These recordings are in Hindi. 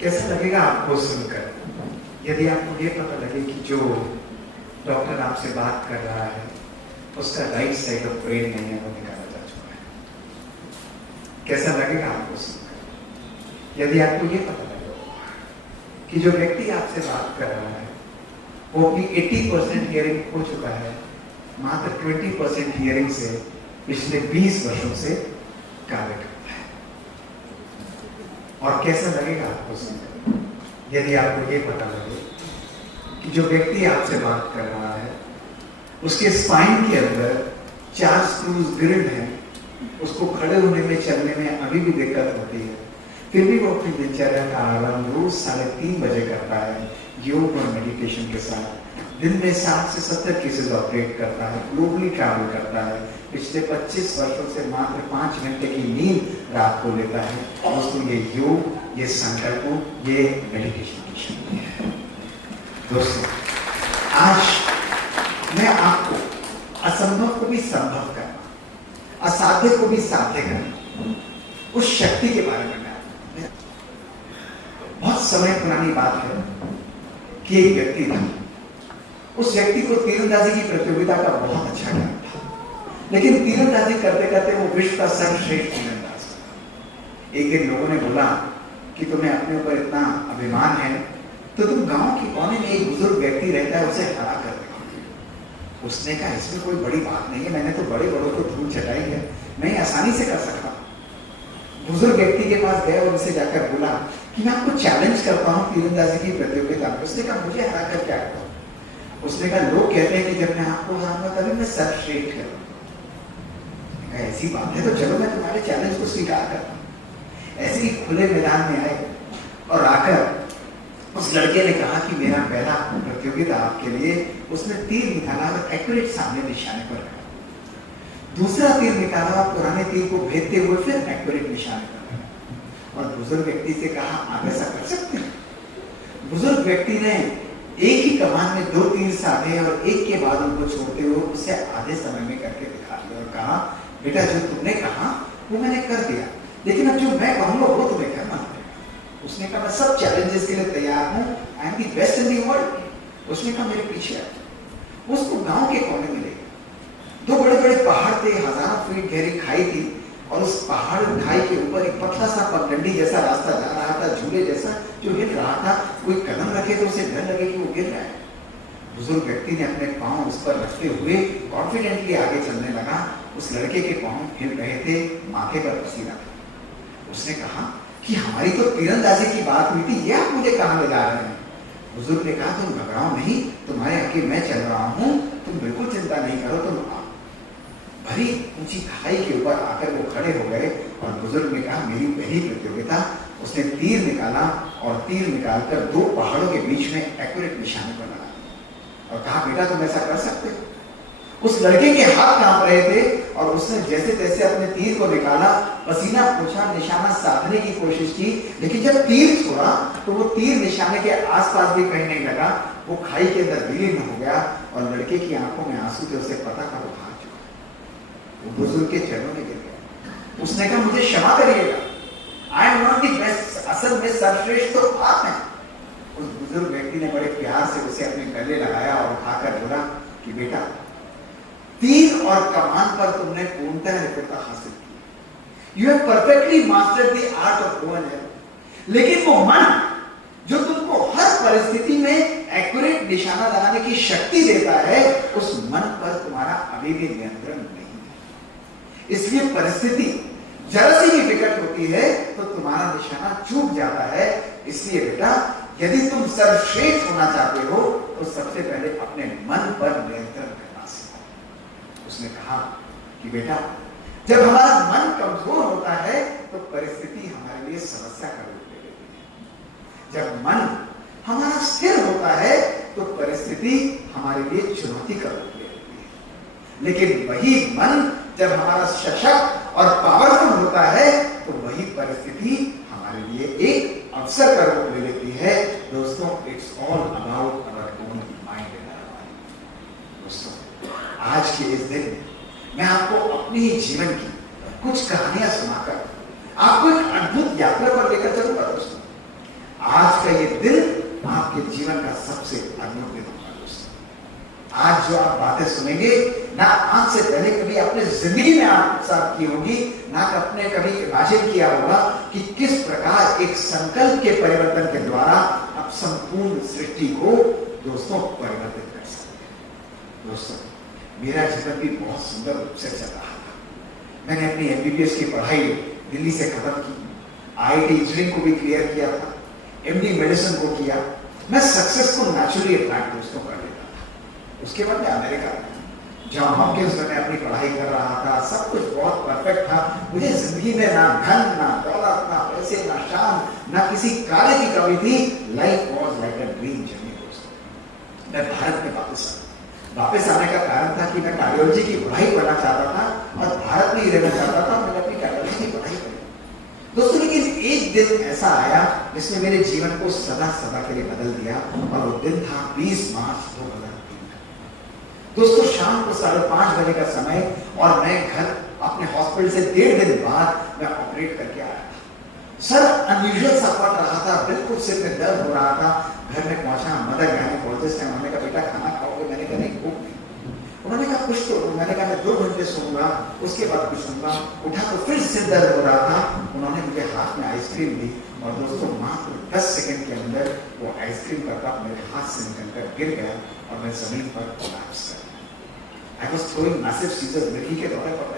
कैसा लगेगा आपको सुनकर, यदि आपको ये पता लगे कि जो डॉक्टर आपसे बात कर रहा है उसका राइट साइड ऑफ ब्रेन नहीं है, वो निकाला जा चुका है। कैसा लगेगा आपको सुनकर, यदि आपको ये पता लगे कि जो व्यक्ति आपसे बात कर रहा है वो अपनी 80% हियरिंग हो चुका है, मात्र 20% हियरिंग से पिछले 20 वर्षों से कार्य करता है। और कैसा लगेगा आपको सुनकर, यदि आपको ये पता लगे कि जो व्यक्ति आपसे बात कर रहा है उसके स्पाइन के अंदर 4 स्क्रूज ड्रिल्ड हैं, उसको खड़े होने में चलने में अभी भी दिक्कत होती है, फिर भी वो अपनी दिनचर्या का आरंभ रोज 3:30 बजे करता है योग और मेडिटेशन के साथ। दिन में 60 से 70 केसेस ऑपरेट करता है, ग्लोबली ट्रैवल करता है, पिछले 25 वर्षों से मात्र 5 घंटे की नींद रात को लेता है। दोस्तों, ये योग, ये संकल्पों, ये मेडिटेशन की शक्ति है। दोस्तों, आज मैं आपको असंभव को भी संभव करना, असाध्य को भी साध्य करना, उस शक्ति के बारे में बहुत समय पुरानी बात है कि एक व्यक्ति था, उस व्यक्ति को तीरंदाजी की प्रतियोगिता का बहुत अच्छा ज्ञान था, लेकिन तीरंदाजी करते करते वो विश्व का सर्वश्रेष्ठ तीरंदाज था। एक दिन लोगों ने बोला कि तुम्हें अपने ऊपर इतना अभिमान है तो तुम गांव के कोने में एक बुजुर्ग व्यक्ति रहता है, उसे हरा कर देखो। उसने कहा इसमें कोई बड़ी बात नहीं है, मैंने तो बड़े बड़ों को धूल चटाई है, मैं आसानी से कर सकता हूं। बुजुर्ग व्यक्ति के पास गए और उसे जाकर बोला कि मैं आपको चैलेंज करता हूं तीरंदाजी की प्रतियोगिता में। उसने कहा मुझे हरा कर क्या करो? उसने कहा लोग कहते हैं कि जब मैं आपको हराऊंगा तभी मैं सर्वश्रेष्ठ करूंगा। ऐसी बात है तो चलो मैं तुम्हारे चैलेंज को स्वीकार करता हूं। ऐसे ही खुले मैदान में आए और आकर उस लड़के ने कहा कि मेरा पहला प्रतियोगिता आपके लिए। उसने तीर निकाला और एक्यूरेट सामने निशाने पर रखा। दूसरा तीर निकाला, पुराने तीर को भेदते हुए फिर एक्यूरेट निशाने पर रखा और बुजुर्ग व्यक्ति से कहा आप ऐसा कर सकते हैं? बुजुर्ग व्यक्ति ने एक ही कमान में 2 तीर साधे और एक के बाद उनको छोड़ते हुए उसे आधे समय में करके दिखा दिया और कहा बेटा जो तुमने कहा वो मैंने कर दिया, लेकिन अब जो मैं कहूंगा वो तुम्हें करना पड़ेगा। उसने कहा मैं सब चैलेंजेस के लिए तैयार हूं, I am the best in the world. उसने कहा मेरे पीछे आ। उसको गांव के कोने में ले गया। 2 बड़े बड़े पहाड़ थे, 1000 फीट गहरी खाई थी और उस पहाड़ खाई के ऊपर एक पतला सा पगडंडी जैसा रास्ता जा रहा था, झूले जैसा जो हिल रहा था। कोई कदम रखे तो उसे डर लगे कि वो गिर रहा है। बुजुर्ग व्यक्ति ने अपने पांव उस पर रखते हुए कॉन्फिडेंटली आगे चलने लगा। उस लड़के के पांव हिल रहे थे, माथे पर पसीना था। उसने कहा कि हमारी तो तीरंदाजी की बात हुई थी, ये आप मुझे कहां ले जा रहे हैं? बुजुर्ग ने कहा तुम घबराओ नहीं, तुम्हारे आगे मैं चल रहा हूं, तुम बिल्कुल चिंता नहीं करो, तुम आओ। भरी ऊंची खाई के ऊपर आकर वो खड़े हो गए और बुजुर्ग ने कहा मेरी पहली प्रतियोगिता। उसने तीर निकाला और तीर निकालकर 2 पहाड़ों के बीच में एक्यूरेट निशाने पर लगा और कहा बेटा तुम ऐसा कर सकते हो? उस लड़के के हाथ कांप रहे थे और उसने जैसे तैसे अपने तीर को निकाला, पसीना पोंछा, निशाना साधने की कोशिश की, लेकिन जब तीर छोड़ा तो वो तीर निशाने के आसपास भी कहीं नहीं लगा। वो खाई के अंदर विलीन हो गया और लड़के की आंखों में आंसू थे। उसे पता था वो हार चुका, वो बुजुर्ग के चरणों में गिर गया। उसने कहा मुझे क्षमा करिएगा, I am not the best, असल में सर्वश्रेष्ठ तो आप हैं। उस बुजुर्ग व्यक्ति ने बड़े प्यार से उसे अपने गले लगाया और उठाकर बोला कि बेटा तीर और कमान पर तुमने पूर्णतः निपुणता हासिल की, you have perfectly mastered the art of bow and arrow. लेकिन वो मन जो तुमको हर परिस्थिति में एक्यूरेट निशाना लगाने की शक्ति देता है, उस मन पर तुम्हारा अभी भी नियंत्रण नहीं है। इसलिए परिस्थिति जरा सी भी विकट होती है तो तुम्हारा निशाना चूक जाता है। इसलिए बेटा यदि तुम सर्वश्रेष्ठ होना चाहते हो तो सबसे पहले अपने मन पर नियंत्रण करना सीखो। उसने कहा कि बेटा जब हमारा मन कमजोर होता है तो परिस्थिति हमारे लिए समस्या का रूप ले लेती है। जब मन हमारा स्थिर होता है तो परिस्थिति हमारे लिए चुनौती का रूप ले लेती है। लेकिन वही मन जब हमारा सशक्त और पावरफुल होता है तो वही परिस्थिति हमारे लिए एक अवसर का रूप ले लेती है। दोस्तों, it's all about our own mind and our body. दोस्तों, आज के इस दिन मैं आपको अपने ही जीवन की कुछ कहानियां सुनाकर आपको एक अद्भुत यात्रा पर लेकर चलूंगा। दोस्तों, आज का ये दिन आपके जीवन का सबसे अद्भुत दिन होगा दोस्तों। आज जो आप बातें सुनेंगे ना आज से पहले कभी अपने जिंदगी में आप साथ की होगी, ना आपने कभी इमेजिन किया होगा कि किस प्रकार एक संकल्प के परिवर्तन के द्वारा आप संपूर्ण सृष्टि को दोस्तों परिवर्तित कर सकते हैं। दोस्तों मेरा जीवन भी बहुत सुंदर रूप से चल रहा था। मैंने अपनी एमबीबीएस की पढ़ाई दिल्ली से खत्म की, आईआईटी इंजीनियरिंग को भी क्लियर किया था, एमडी मेडिसिन को किया। मैं सक्सेस को नेचुरली अट्रैक्ट दोस्तों कर लेता था। उसके बाद मैं अमेरिका जॉन हॉपकिंस में अपनी पढ़ाई कर रहा था, सब कुछ बहुत परफेक्ट था। मुझे जिंदगी में ना धन, ना दौलत, ना पैसे, ना शान, ना किसी कार्य की कमी थी। Life was like a dream journey दोस्तों। मैं भारत में वापस आने का कारण था कि मैं कार्डियोलॉजी की पढ़ाई करना चाहता था और भारत में ही रहना चाहता था। मैंने अपनी कार्डियोलॉजी की पढ़ाई करी दोस्तों, लेकिन एक दिन ऐसा आया जिसने मेरे जीवन को सदा सदा के लिए बदल दिया और वो दिन था 20 मार्च 2003। दोस्तों शाम को 5:30 बजे का समय और मैं घर अपने हॉस्पिटल से 1.5 दिन बाद मैं ऑपरेट करके आया था। सर अनयूजुअल सा फट रहा था, बिल्कुल सिर में दर्द हो रहा था। घर में पहुंचा, मदर गायनेकोलॉजिस्ट है, उन्होंने कहा बेटा खाना खाओगे? मैंने कहा नहीं, भूख नहीं। उन्होंने कहा कुछ तो, मैंने कहा मैं 2 घंटे सोऊंगा, उसके बाद कुछ सोऊंगा। उठा तो फिर सिर दर्द हो रहा था। उन्होंने मुझे हाथ में आइसक्रीम दी और दोस्तों मात्र 10 सेकंड के अंदर वो आइसक्रीम का कप मेरे हाथ से निकलकर गिर गया और मैं जमीन पर कोलैप्स कर गया। I was throwing massive seizures, मृत्यु के दौरे पर।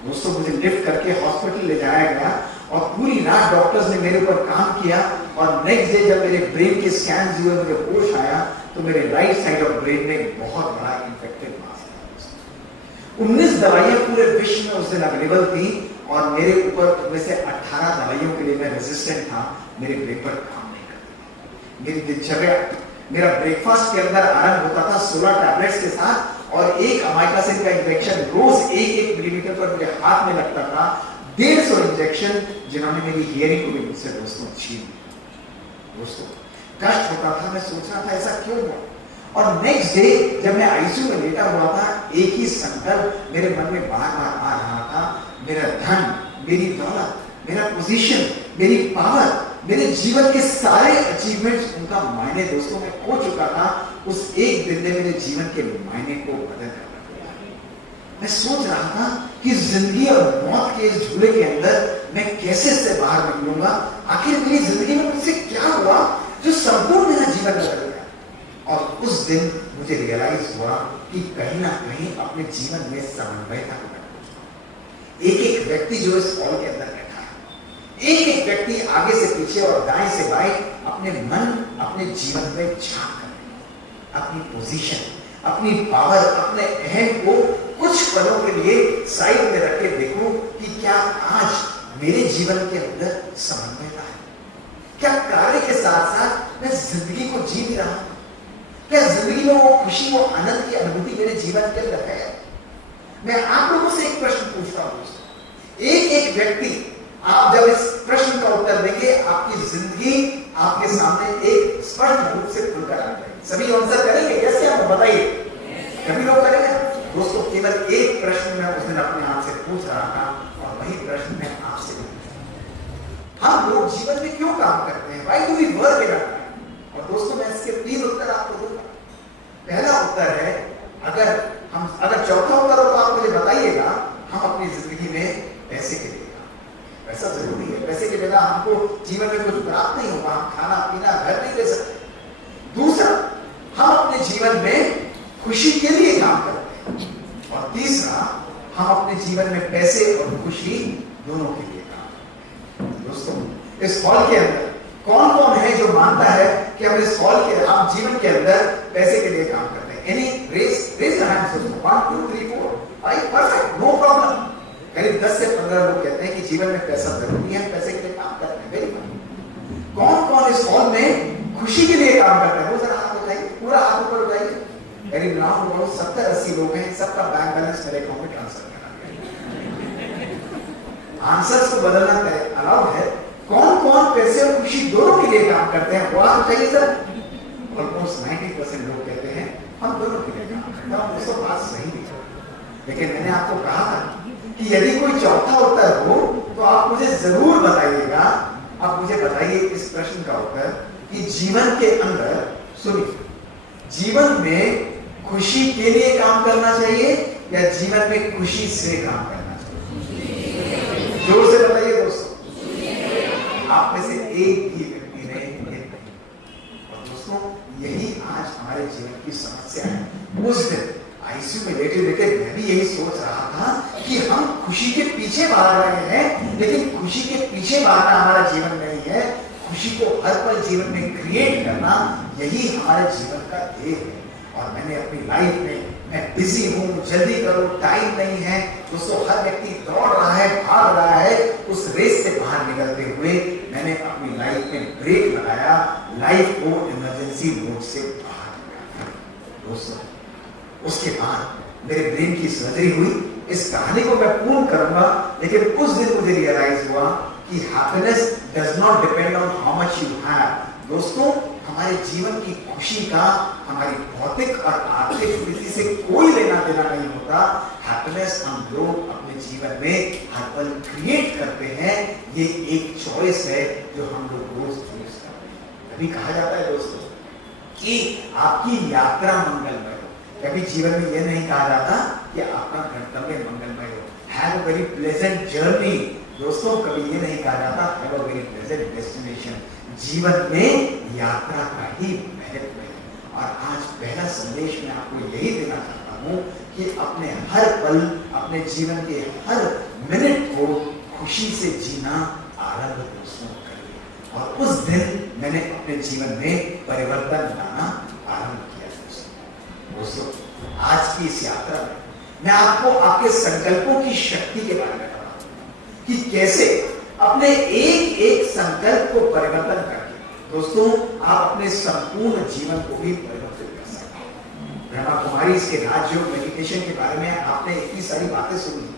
दोस्तों मुझे लिफ्ट करके हॉस्पिटल ले जाया गया और पूरी रात डॉक्टर्स ने मेरे ऊपर काम किया और नेक्स्ट डे जब मेरे ब्रेन के स्कैन्स हुए, मुझे होश आया तो मेरे राइट साइड ऑफ ब्रेन में बहुत बड़ा इन्फेक्टेड मास था। 19 दवाइयां पूरे विश्व में उस दिन अवेलेबल थी और मेरे ऊपर उनमें से 18 दवाइयों के लिए मैं रेजिस्टेंट था। मेरे पेपर काम नहीं करते। मेरी दिनचर्या, मेरा ब्रेकफास्ट के अंदर आरंभ होता था 16 टैबलेट्स के साथ और एक अमाइकासिन का इंजेक्शन रोज 1-1 मिलीमीटर पर मेरे हाथ में लगता था। 150 इंजेक्शन जिन्होंने मेरी हियरिंग को भी मुझसे दोस्तों छीन लिया। दोस्तों कष्ट होता था, मैं सोच रहा था ऐसा क्यों हुआ। और नेक्स्ट डे जब मैं आईसीयू में लेटा हुआ था, एक ही संकल्प मेरे मन में बार बार आ रहा था, मेरा धन, मेरी दौलत, मेरा पोजीशन, मेरी पावर, मेरे जीवन के सारे अचीवमेंट्स, उनका मायने दोस्तों मैं खो चुका था। उस एक दिन ने मेरे जीवन के मायने को बदल कर रख दिया। मैं सोच रहा था कि जिंदगी और मौत के इस झूले के अंदर मैं कैसे से बाहर निकलूंगा। आखिर मेरी जिंदगी में मुझसे क्या हुआ जो संपूर्ण मेरा जीवन बदल गया। और उस दिन मुझे रियलाइज हुआ कि कहीं ना कहीं अपने जीवन में समन्वयता को मैं एक एक व्यक्ति जो इस हॉल के अंदर बैठा है, एक एक व्यक्ति आगे से पीछे और दाएं से बाएं अपने मन, अपने जीवन में झांक कर अपनी पोजीशन, अपनी पावर, अपने अहम को कुछ पलों के लिए साइड में रख के देखूं कि क्या आज मेरे जीवन के अंदर समन्वयता है। क्या कार्य के साथ साथ मैं जिंदगी को जी भी रहा हूं? क्या जिंदगी में वो खुशी, वो आनंद की अनुभूति मेरे जीवन के अंदर है? मैं आप लोगों से एक प्रश्न पूछता हूं दोस्तों। एक एक व्यक्ति, आप जब इस प्रश्न का उत्तर देंगे, आपकी जिंदगी आपके सामने एक स्पष्ट रूप से खुलकर आ जाएगी। सभी आंसर करेंगे? यस या नो बताइए। सभी लोग करेंगे? दोस्तों केवल एक प्रश्न मैं उस दिन अपने आप से पूछ रहा था और वही प्रश्न मैं आपसे पूछूंगा। हम लोग जीवन में क्यों काम करते हैं? Why do we work in our life? और दोस्तों मैं इसके 3 उत्तर आपको दूंगा। पहला उत्तर है, अगर चौथा उत्तर हो तो आप मुझे बताइएगा, हम अपनी जिंदगी में पैसे के लिए, पैसा जरूरी है, पैसे के बिना हमको जीवन में कुछ प्राप्त नहीं होगा, हम खाना पीना घर नहीं ले सकते। दूसरा, हम अपने जीवन में खुशी के लिए काम करते हैं और तीसरा, हम अपने जीवन में पैसे और खुशी दोनों के लिए काम करते हैं। दोस्तों इस हॉल के अंदर कौन कौन है जो मानता है कि हम इस हॉल के, हम जीवन के अंदर पैसे के लिए काम करते हैं? एनी रेज योर हैंड्स दोस्तों। 1 2 3 4 5 परफेक्ट, नो प्रॉब्लम। करीब 10 से 15 लोग कहते हैं कि जीवन में पैसा जरूरी है, पैसे के लिए काम करते हैं। Very good. कौन कौन इस हॉल में खुशी के लिए काम करते हैं? वो जरा हाथ उठाइए, पूरा हाथ ऊपर उठाइए। करीब 70-80 लोग हैं, सबका बैंक बैलेंस मेरे अकाउंट में ट्रांसफर करा दिया। आंसर्स को बदलना अलाउड है। कौन कौन पैसे और खुशी दोनों के लिए काम करते हैं? वो आप बताइए सर। ऑलमोस्ट 90% लोग कहते हैं हम दोनों के लिए काम करते हैं। दोस्तों बात सही है, लेकिन मैंने आपको कहा था कि यदि कोई चौथा उत्तर हो तो आप मुझे जरूर बताइएगा अब मुझे बताइए इस प्रश्न का उत्तर कि जीवन के अंदर, सुनिए, जीवन में खुशी के लिए काम करना चाहिए या जीवन में खुशी से काम करना चाहिए? जोर से बताइए दोस्तों। आप में से एक भी व्यक्ति ने, और दोस्तों यही आज हमारे जीवन की समस्या है। उस दिन आईसीयू में लेटे लेटे मैं भी यही सोच रहा था कि हम खुशी के पीछे भाग रहे हैं, लेकिन खुशी के पीछे भागना हमारा जीवन नहीं है। खुशी को हर पल जीवन में क्रिएट करना, यही हमारे जीवन का ध्येय है। और मैंने अपनी लाइफ में, मैं बिजी हूँ, जल्दी करो, टाइम नहीं है। दोस्तों हर व्यक्ति दौड़ रहा है, भाग रहा है, उस रेस से बाहर निकलते हुए मैंने अपनी लाइफ में ब्रेक लगाया, लाइफ को इमरजेंसी मोड से बाहर निकाला। दोस्तों उसके बाद मेरे ब्रेन की सर्जरी हुई। इस कहानी को मैं पूर्ण करूंगा, लेकिन उस दिन मुझे रियलाइज हुआ कि happiness does not depend on how much you have. दोस्तों हमारे जीवन की खुशी का हमारी भौतिक और आर्थिक स्थिति से कोई लेना देना नहीं होता। हैप्पीनेस हम लोग अपने जीवन में हर पल क्रिएट करते हैं। ये एक चॉइस है जो हम लोग रोज चूज करते हैं। कभी कहा जाता है दोस्तों कि आपकी यात्रा मंगलमय हो, कभी जीवन में यह नहीं कहा जाता कि आपका गंतव्य मंगलमय हो। Have a very pleasant journey. दोस्तों कभी ये नहीं कहा जाता have a very pleasant destination. जीवन में यात्रा का ही महत्व है। और आज पहला संदेश मैं आपको यही देना चाहता हूँ कि अपने हर पल, अपने जीवन के हर मिनट को खुशी से जीना आरंभ दोस्तों करिए। और उस दिन मैंने अपने जीवन में परिवर्तन लाना आरंभ किया। दोस्तों आज की इस यात्रा में मैं आपको आपके संकल्पों की शक्ति के बारे में बताऊंगा कि कैसे अपने एक एक संकल्प को परिवर्तन करके दोस्तों आप अपने संपूर्ण जीवन को भी परिवर्तित कर सकते हैं। ब्रह्मा कुमारी इसके राजयोग मेडिटेशन के बारे में आपने इतनी सारी बातें सुनी,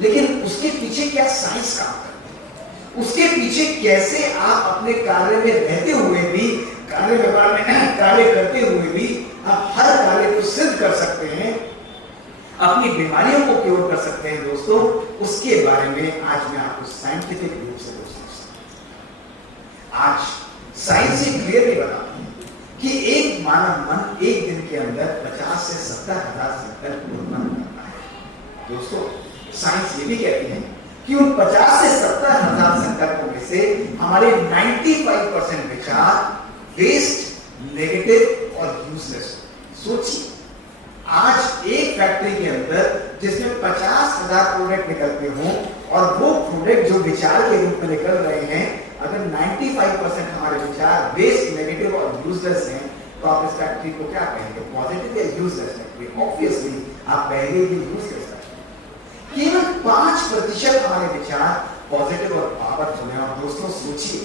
लेकिन उसके पीछे क्या साइंस काम करती है, उसके पीछे कैसे आप अपने कार्य में रहते हुए भी, कार्य व्यवहार में कार्य करते हुए भी आप हर कार्य को सिद्ध कर सकते हैं, अपनी बीमारियों को क्योर कर सकते हैं। दोस्तों उसके बारे में आज मैं आपको साइंटिफिक रूप से आज साइंस से क्लियरली बताता हूं कि एक मानव मन एक दिन के अंदर 50 से 70 हजार संकल्प उत्पन्न करता है। दोस्तों साइंस ये भी कहती है कि उन 50 से 70 हजार संकल्पों में से हमारे 95% विचार वेस्ट, नेगेटिव और यूजलेस। सोचिए आज एक फैक्ट्री के अंदर जिसमें 50,000 प्रोडक्ट निकलते हों और वो प्रोडक्ट जो विचार के रूप में निकल रहे हैं, अगर 95% हमारे विचार वेस्ट, नेगेटिव और यूजलेस हैं, तो आप इस फैक्ट्री को क्या कहेंगे, पॉजिटिव या यूजलेस फैक्ट्री? ऑब्वियसली आप कहेंगे कि यूजलेस फैक्ट्री। केवल 5% हमारे विचार पॉजिटिव और पावरफुल हैं। और दोस्तों सोचिए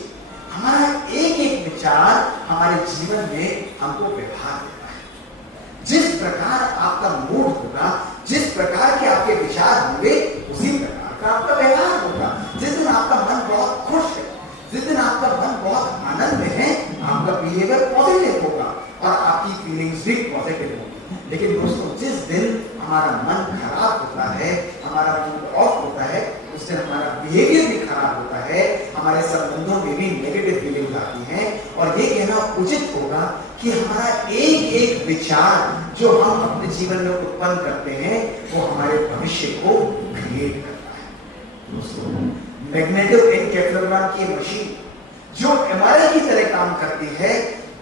हमारा एक एक विचार हमारे जीवन में हमको व्यवहार देता है। जिस प्रकार आपका मूड होगा, जिस प्रकार के आपके विचार होंगे, उसी प्रकार का आपका व्यवहार होगा। जिस दिन आपका मन बहुत खुश है, जिस दिन आपका मन बहुत आनंद में है, आपका बिहेवियर पॉजिटिव होगा और आपकी फीलिंग्स भी पॉजिटिव होगी। लेकिन दोस्तों जिस दिन हमारा मन खराब होता है, हमारा मूड ऑफ होता है, उस दिन हमारा बिहेवियर भी खराब होता है, हमारे संबंधों में भी नेगेटिव फीलिंग्स आती हैं। और ये कहना उचित होगा कि हमारा एक एक विचार जो हम अपने जीवन में उत्पन्न करते हैं वो हमारे भविष्य को क्रिएट करता है। दोस्तों मैग्नेटोएन्केफेलोग्राम की मशीन जो एमआरआई की तरह काम करती है,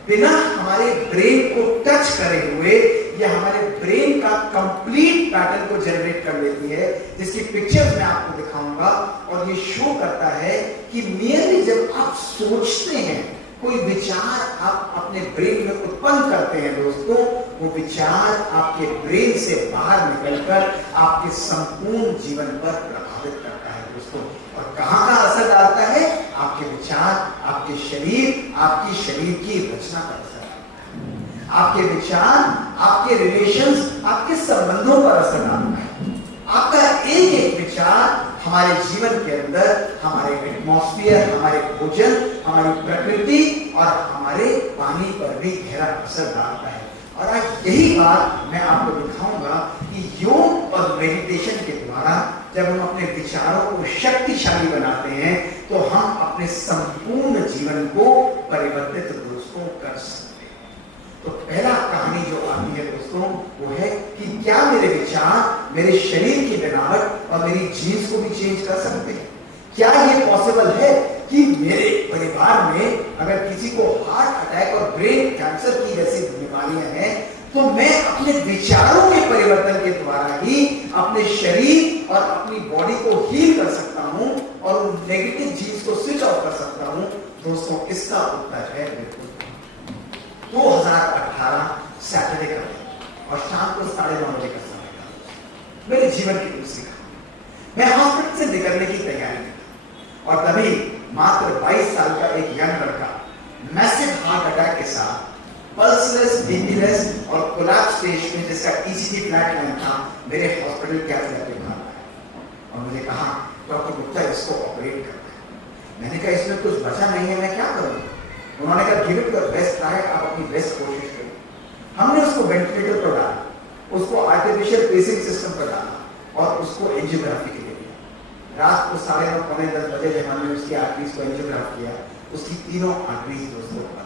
बिना हमारे ब्रेन को टच करे हुए या हमारे ब्रेन का कंप्लीट पैटर्न को जनरेट कर लेती है, जिसकी पिक्चर्स मैं आपको दिखाऊंगा। और ये शो करता है कि मियरली जब आप सोचते हैं, कोई विचार आप अपने ब्रेन में उत्पन्न करते हैं दोस्तों, वो विचार आपके ब्रेन से बाहर निकलकर आपके संपूर्ण जीवन पर प्रभावित करता है दोस्तों। और कहाँ असर डालता है? आपके विचार, आपके शरीर, आपकी शरीर की रचना पर असर डालता है। आपके विचार, आपके रिलेशंस, आपके संबंधों पर असर डालता है। आपका एक एक विचार हमारे जीवन के अंदर, हमारे एटमॉस्फेयर, हमारे भोजन, हमारी प्रकृति और हमारे पानी पर भी गहरा असर डालता है। और आज यही बात मैं आपको दिखाऊंगा कि योग और मेडिटेशन के द्वारा जब हम अपने विचारों को शक्तिशाली बनाते हैं तो हम अपने संपूर्ण जीवन को परिवर्तित दोस्तों कर सकते हैं। तो पहला कहानी जो आती है दोस्तों वो है कि क्या मेरे विचार मेरे शरीर की बनावट और मेरी जीन्स को भी चेंज कर सकते हैं? क्या ये पॉसिबल है कि मेरे परिवार में अगर किसी को हार्ट अटैक और ब्रेन कैंसर की जैसी बीमारियां हैं तो मैं अपने विचारों के परिवर्तन के द्वारा ही अपने शरीर और अपनी बॉडी को हील कर सकता हूं और उन नेगेटिव जीन्स को स्विच ऑफ कर सकता हूं? दोस्तों इसका उत्तर है बिल्कुल। 2018 सैटरडे का दिन और शाम को 9:30 बजे का समय था। मेरे जीवन की दूसरी कहानी। मैं हॉस्पिटल से निकलने की तैयारी में था और तभी मात्र 22 साल का एक यंग लड़का मैसिव हार्ट अटैक के साथ पल्सलेस, बीपीलेस और कोलैप्स स्टेज में जिसका ईसीजी फ्लैट लाइन था मेरे हॉस्पिटल कैथ लैब में आया और मुझे कहा डॉक्टर गुप्ता इसको ऑपरेट करना है। मैंने कहा इसमें कुछ बचा नहीं है, मैं क्या करूं? उन्होंने कहा give it your best try, आप अपनी बेस्ट कोशिश करो। हमने उसको वेंटिलेटर पर डाला, उसको आर्टिफिशियल पेसिंग सिस्टम पर डाला और उसको एंजियोग्राफी के लिए दिया। रात को 9:30 पौने 10 बजे जब हमने उसकी आर्टरीज को एंजियोग्राफ किया, उसकी तीनों आर्टरीज दोस्तों बंद।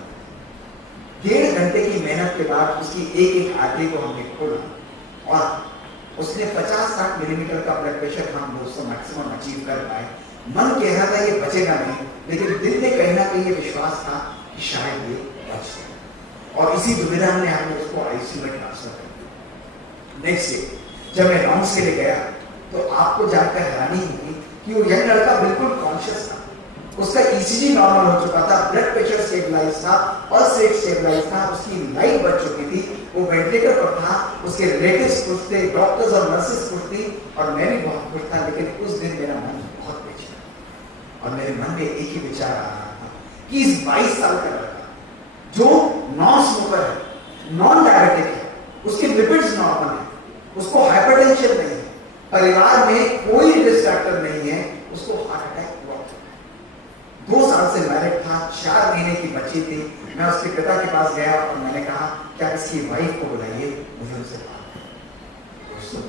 1.5 घंटे की मेहनत के बाद उसकी एक आर्टरी को हमने खोला और उसने 50-60 मिलीमीटर का ब्लड प्रेशर हम दोस्तों मैक्सिमम अचीव कर पाए। मन कह रहा था ये बचेगा नहीं, लेकिन दिल में कहीं ना कहीं ये विश्वास था कि शायद ये बच जाएगा और इसी दुविधा में हमने उसको आईसीयू में ट्रांसफर कर दिया। नेक्स्ट डे जब मैं राउंड्स के लिए गया तो आपको जानकर हैरानी हुई कि वो यंग लड़का बिल्कुल कॉन्शियस था। उसका ईसीजी नॉर्मल हो चुका था, ब्लड प्रेशर स्टेबलाइज था, पल्स रेट स्टेबलाइज था, उसकी लाइफ बढ़ चुकी थी, वो वेंटिलेटर पर था, उसके रिलेटिव्स खुश थे, डॉक्टर्स और नर्सेस खुश थी और मैं भी बहुत खुश था। लेकिन उस दिन मेरा मन बहुत बेचैन और मेरे मन में एक ही विचार आ रहा था कि इस 22 साल का लड़का जो नॉन स्मोकर है, नॉन डायबिटिक है, उसके लिपिड्स नॉर्मल है, उसको हाइपरटेंशन नहीं है, परिवार में कोई रिस्क फैक्टर नहीं है, उसको हार्ट अटैक हुआ। 2 साल से मैरिड था, 4 महीने की बच्ची थी। मैं उसके पिता के पास गया और मैंने कहा क्या इसकी वाइफ को बुलाइए, मुझे उनसे बात करनी। दोस्तों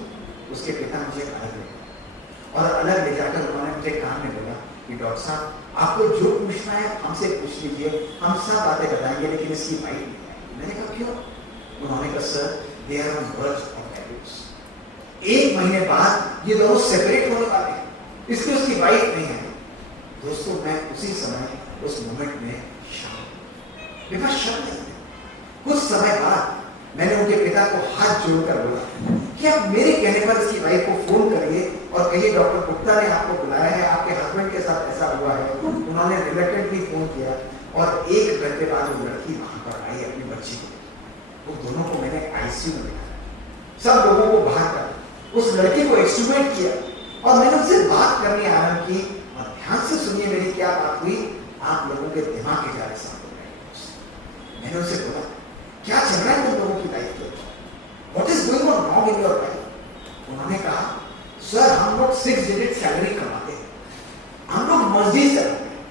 उसके पिता मुझे अलग ले गए और अलग ले जाकर उन्होंने मुझे कान में बोला कि डॉक्टर साहब आपको जो पूछना है हमसे पूछ लीजिए, हम सब बातें बताएंगे, लेकिन इसकी वाइफ नहीं आएगी। मैंने कहा क्यों? उन्होंने कहा sir they are on verge of divorce. 1 महीने बाद ये दोनों सेपरेट होने वाले हैं, इसलिए उसकी वाइफ नहीं है। दोस्तों मैं उसी समय उस मोमेंट में मेरे पास शब्द नहीं थे। कुछ समय बाद मैंने उनके पिता को हाथ जोड़कर बोला कि आप मेरे कहने पर इसकी वाइफ को फोन करिए और कहिए डॉक्टर गुप्ता ने आपको बुलाया है, आपके हस्बैंड के साथ ऐसा हुआ है। उन्होंने रिलेटेडली फोन किया और 1 घंटे बाद वो लड़की वहां पर आई अपनी बच्ची को। वो दोनों को मैंने आईसीयू में देखा, सब लोगों को बाहर कर उस लड़की को एक्सट्यूबेट किया और मैंने उससे बात करनी आरंभ की। ध्यान से सुनिए मेरी क्या बात हुई, आप लोगों के दिमाग के जारे साफ हो गए। मैंने उनसे बोला क्या चल रहा है तुम लोगों की लाइफ के ऊपर, what is going on wrong in your life? उन्होंने कहा सर हम लोग 6 डिजिट सैलरी कमाते हैं, हम लोग मस्जिद से रहते हैं,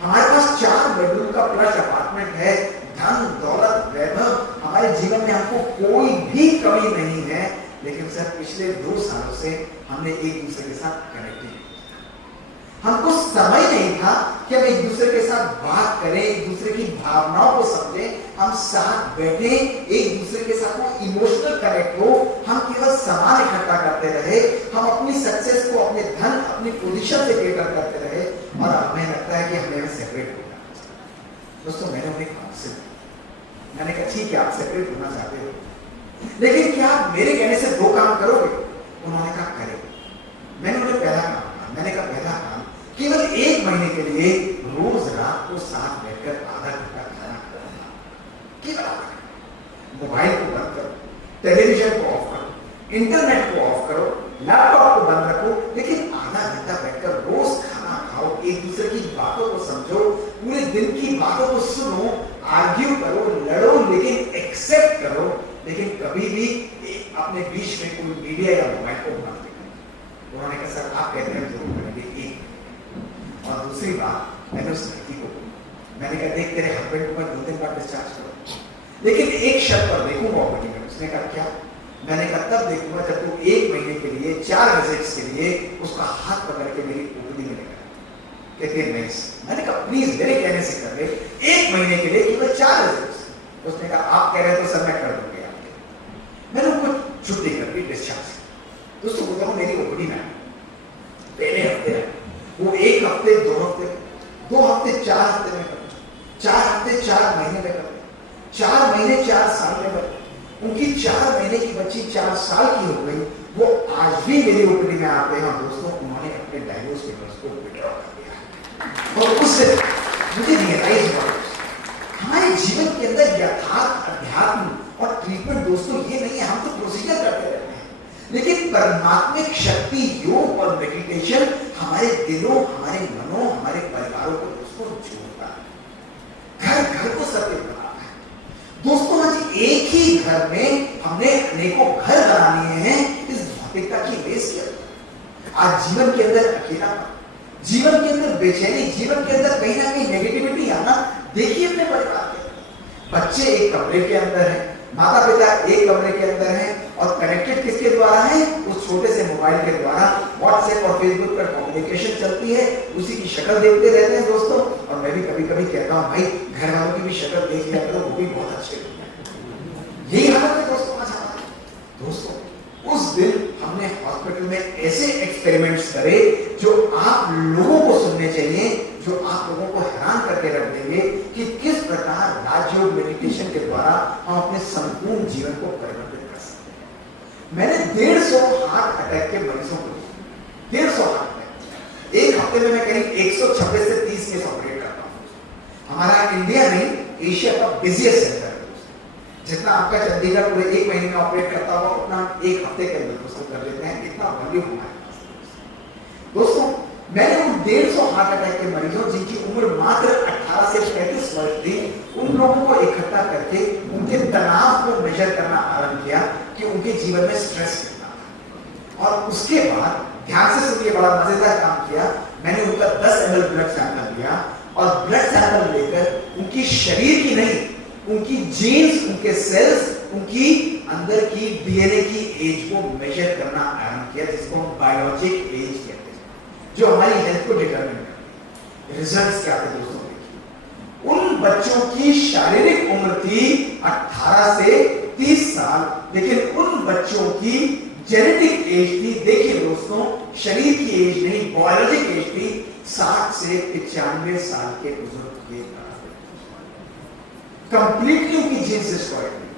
हमारे पास 4 बेडरूम का प्लस अपार्टमेंट है, धन दौलत वैभव हमारे जीवन में हमको कोई भी कमी नहीं है। लेकिन सर पिछले 2 सालों से हमने एक दूसरे के साथ कनेक्ट नहीं, हमको समय नहीं था कि हम एक दूसरे के साथ बात करें, एक दूसरे की भावनाओं को समझें, हम साथ बैठे एक दूसरे के साथ वो इमोशनल कनेक्ट हो। हम केवल सामान इकट्ठा करते रहे, हम अपनी सक्सेस को अपने धन अपनी पोजीशन से केटर करते रहे और हमें लगता है कि हमें सेपरेट होना। दोस्तों मैंने उन्हें काउंसिल किया, मैंने कहा ठीक है आप सेपरेट होना चाहते हो, लेकिन क्या आप मेरे कहने से 2 काम करोगे? उन्होंने कहा करेंगे। मैंने उन्हें पहला काम कहा, मैंने कहा पहला काम केवल 1 महीने के लिए रोज रात को साथ बैठकर आधा घंटा खाना खाना, केवल आधा घंटा। मोबाइल को बंद करो, टेलीविजन को ऑफ करो, इंटरनेट को ऑफ करो, लैपटॉप को बंद रखो, लेकिन आधा घंटा बैठकर रोज खाना खाओ, एक दूसरे की बातों को समझो, पूरे दिन की बातों को सुनो, आर्ग्यू करो, लड़ो, लेकिन एक्सेप्ट करो, लेकिन कभी भी अपने बीच में कोई मीडिया या मोबाइल को मत देखो। उन्होंने कहा सर आप कहते हैं जरूर करेंगे। एक और दूसरी बात मैंने उस लड़की को मैंने कहा देख तेरे हस्बैंड को 2 दिन बाद डिस्चार्ज करो, लेकिन एक शर्त पर देखूंगा ऑपरेटिंग में। उसने कहा क्या? मैंने कहा तब देखूंगा जब तू 1 महीने के लिए 4 विजिट्स के लिए उसका हाथ पकड़ के मेरी ओपीडी में लेकर। कहते हैं नहीं। मैंने कहा प्लीज मेरे कहने से कर ले, 1 महीने के लिए केवल 4 विजिट्स। उसने कहा आप कह रहे हैं तो सर मैं कर दूंगी आपके। मैंने उनको छुट्टी कर दी, डिस्चार्ज। दोस्तों बोलता हूँ मेरी ओपीडी में पहले हफ्ते वो 1 हफ्ते 2 हफ्ते 2 हफ्ते 4 हफ्ते में करते, 4 हफ्ते 4 महीने में करते, 4 महीने 4 साल में करते। उनकी 4 महीने की बच्ची 4 साल की हो गई, वो आज भी मेरी ओपीडी में आते हैं। दोस्तों उन्होंने अपने डायग्नोस पेपर्स को विड्रॉ कर दिया और उससे मुझे रियलाइज हुआ हमारे जीवन के अंदर यथार्थ अध्यात्म और ट्रीटमेंट दोस्तों ये नहीं है हम तो प्रोसीजर करते रहते हैं, लेकिन परमात्मिक शक्ति योग और मेडिटेशन हमारे दिलों, हमारे मनों, हमारे परिवारों को दोस्तों जोड़ता है, घर घर को सत्य बनाता है। दोस्तों आज एक ही घर में हमने अनेकों घर बना लिए हैं इस भौतिकता की रेस के अंदर। आज जीवन के अंदर अकेलापन, जीवन के अंदर बेचैनी, जीवन के अंदर कहीं ना कहीं नेगेटिविटी आना देखिए अपने परिवार के अंदर। बच्चे एक कमरे के अंदर हैं, माता पिता एक कमरे के अंदर हैं और कनेक्टेड किसके द्वारा है? उस छोटे से मोबाइल के द्वारा। व्हाट्सएप और फेसबुक पर कम्युनिकेशन चलती है, उसी की शक्ल देखते रहते हैं दोस्तों। और मैं भी कभी कभी कहता हूँ भाई घर वालों की भी शक्ल देख लिया करो, वो भी बहुत अच्छे लोग हैं। यही हालत है दोस्तों आज हमारी। दोस्तों उस दिन हमने हॉस्पिटल में ऐसे एक्सपेरिमेंट्स करे जो आप लोगों को सुनने चाहिए, जो आप लोगों को हैरान करके रख देंगे कि किस प्रकार राजयोग मेडिटेशन के द्वारा हम अपने संपूर्ण जीवन को परिवर्तित कर सकते हैं। मैंने 150 हार्ट अटैक के मरीजों को 150 हार्ट अटैक एक हफ्ते में मैं करीब 126 से 30 केस ऑपरेट करता हूँ। हमारा इंडिया में एशिया का बिजिएस्ट सेंटर है। जितना आपका चंडीगढ़ पूरे 1 महीने में ऑपरेट करता हुआ उतना 1 हफ्ते के अंदर दोस्तों कर लेते हैं, इतना वॉल्यूम हमारे पास। दोस्तों मैंने उन 150 हार्ट अटैक के मरीजों जिनकी उम्र मात्र 18 से 35 वर्ष थी, उन लोगों को इकट्ठा करके उनके तनाव को मेजर करना आरंभ किया कि उनके जीवन में स्ट्रेस कितना था। और उसके बाद ध्यान से सुनिए, बड़ा मजेदार काम किया। मैंने उनका 10 ml ब्लड सैंपल लिया और ब्लड सैंपल लेकर उनकी शरीर की नहीं, उनकी जीन्स, उनके सेल्स, उनकी अंदर की डीएनए की एज को मेजर करना आरंभ किया, जिसको हम बायोलॉजिक एज कहते हैं, जो हमारी हेल्थ को डिटरमिन करती है। रिजल्ट्स क्या थे दोस्तों देखिए। उन बच्चों की शारीरिक उम्र थी 18 से 30 साल, लेकिन उन बच्चों की जेनेटिक एज थी, देखिए दोस्तों, शरीर की एज नहीं, बायोलॉजिक एज थी 60 से 95 साल के बुजुर्ग के। कंप्लीटली उनकी जीन्स डिस्ट्रॉयड हुई।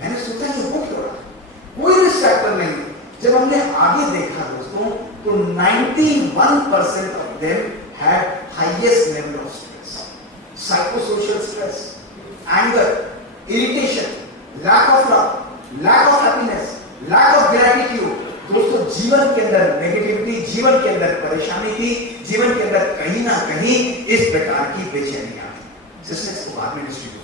मैंने सोचा कि वो क्यों रहा, कोई रिस्क फैक्टर नहीं। जब हमने आगे देखा दोस्तों तो 91% of them had highest level of stress, psychosocial stress, anger, irritation, lack of love, lack of happiness, lack of gratitude. दोस्तों जीवन के अंदर नेगेटिविटी, जीवन के अंदर परेशानी थी, जीवन के अंदर कहीं ना कहीं इस प्रकार की बेचैनियां थी। सिस्टर्स को बाद में डिस्ट्रीब्यूट।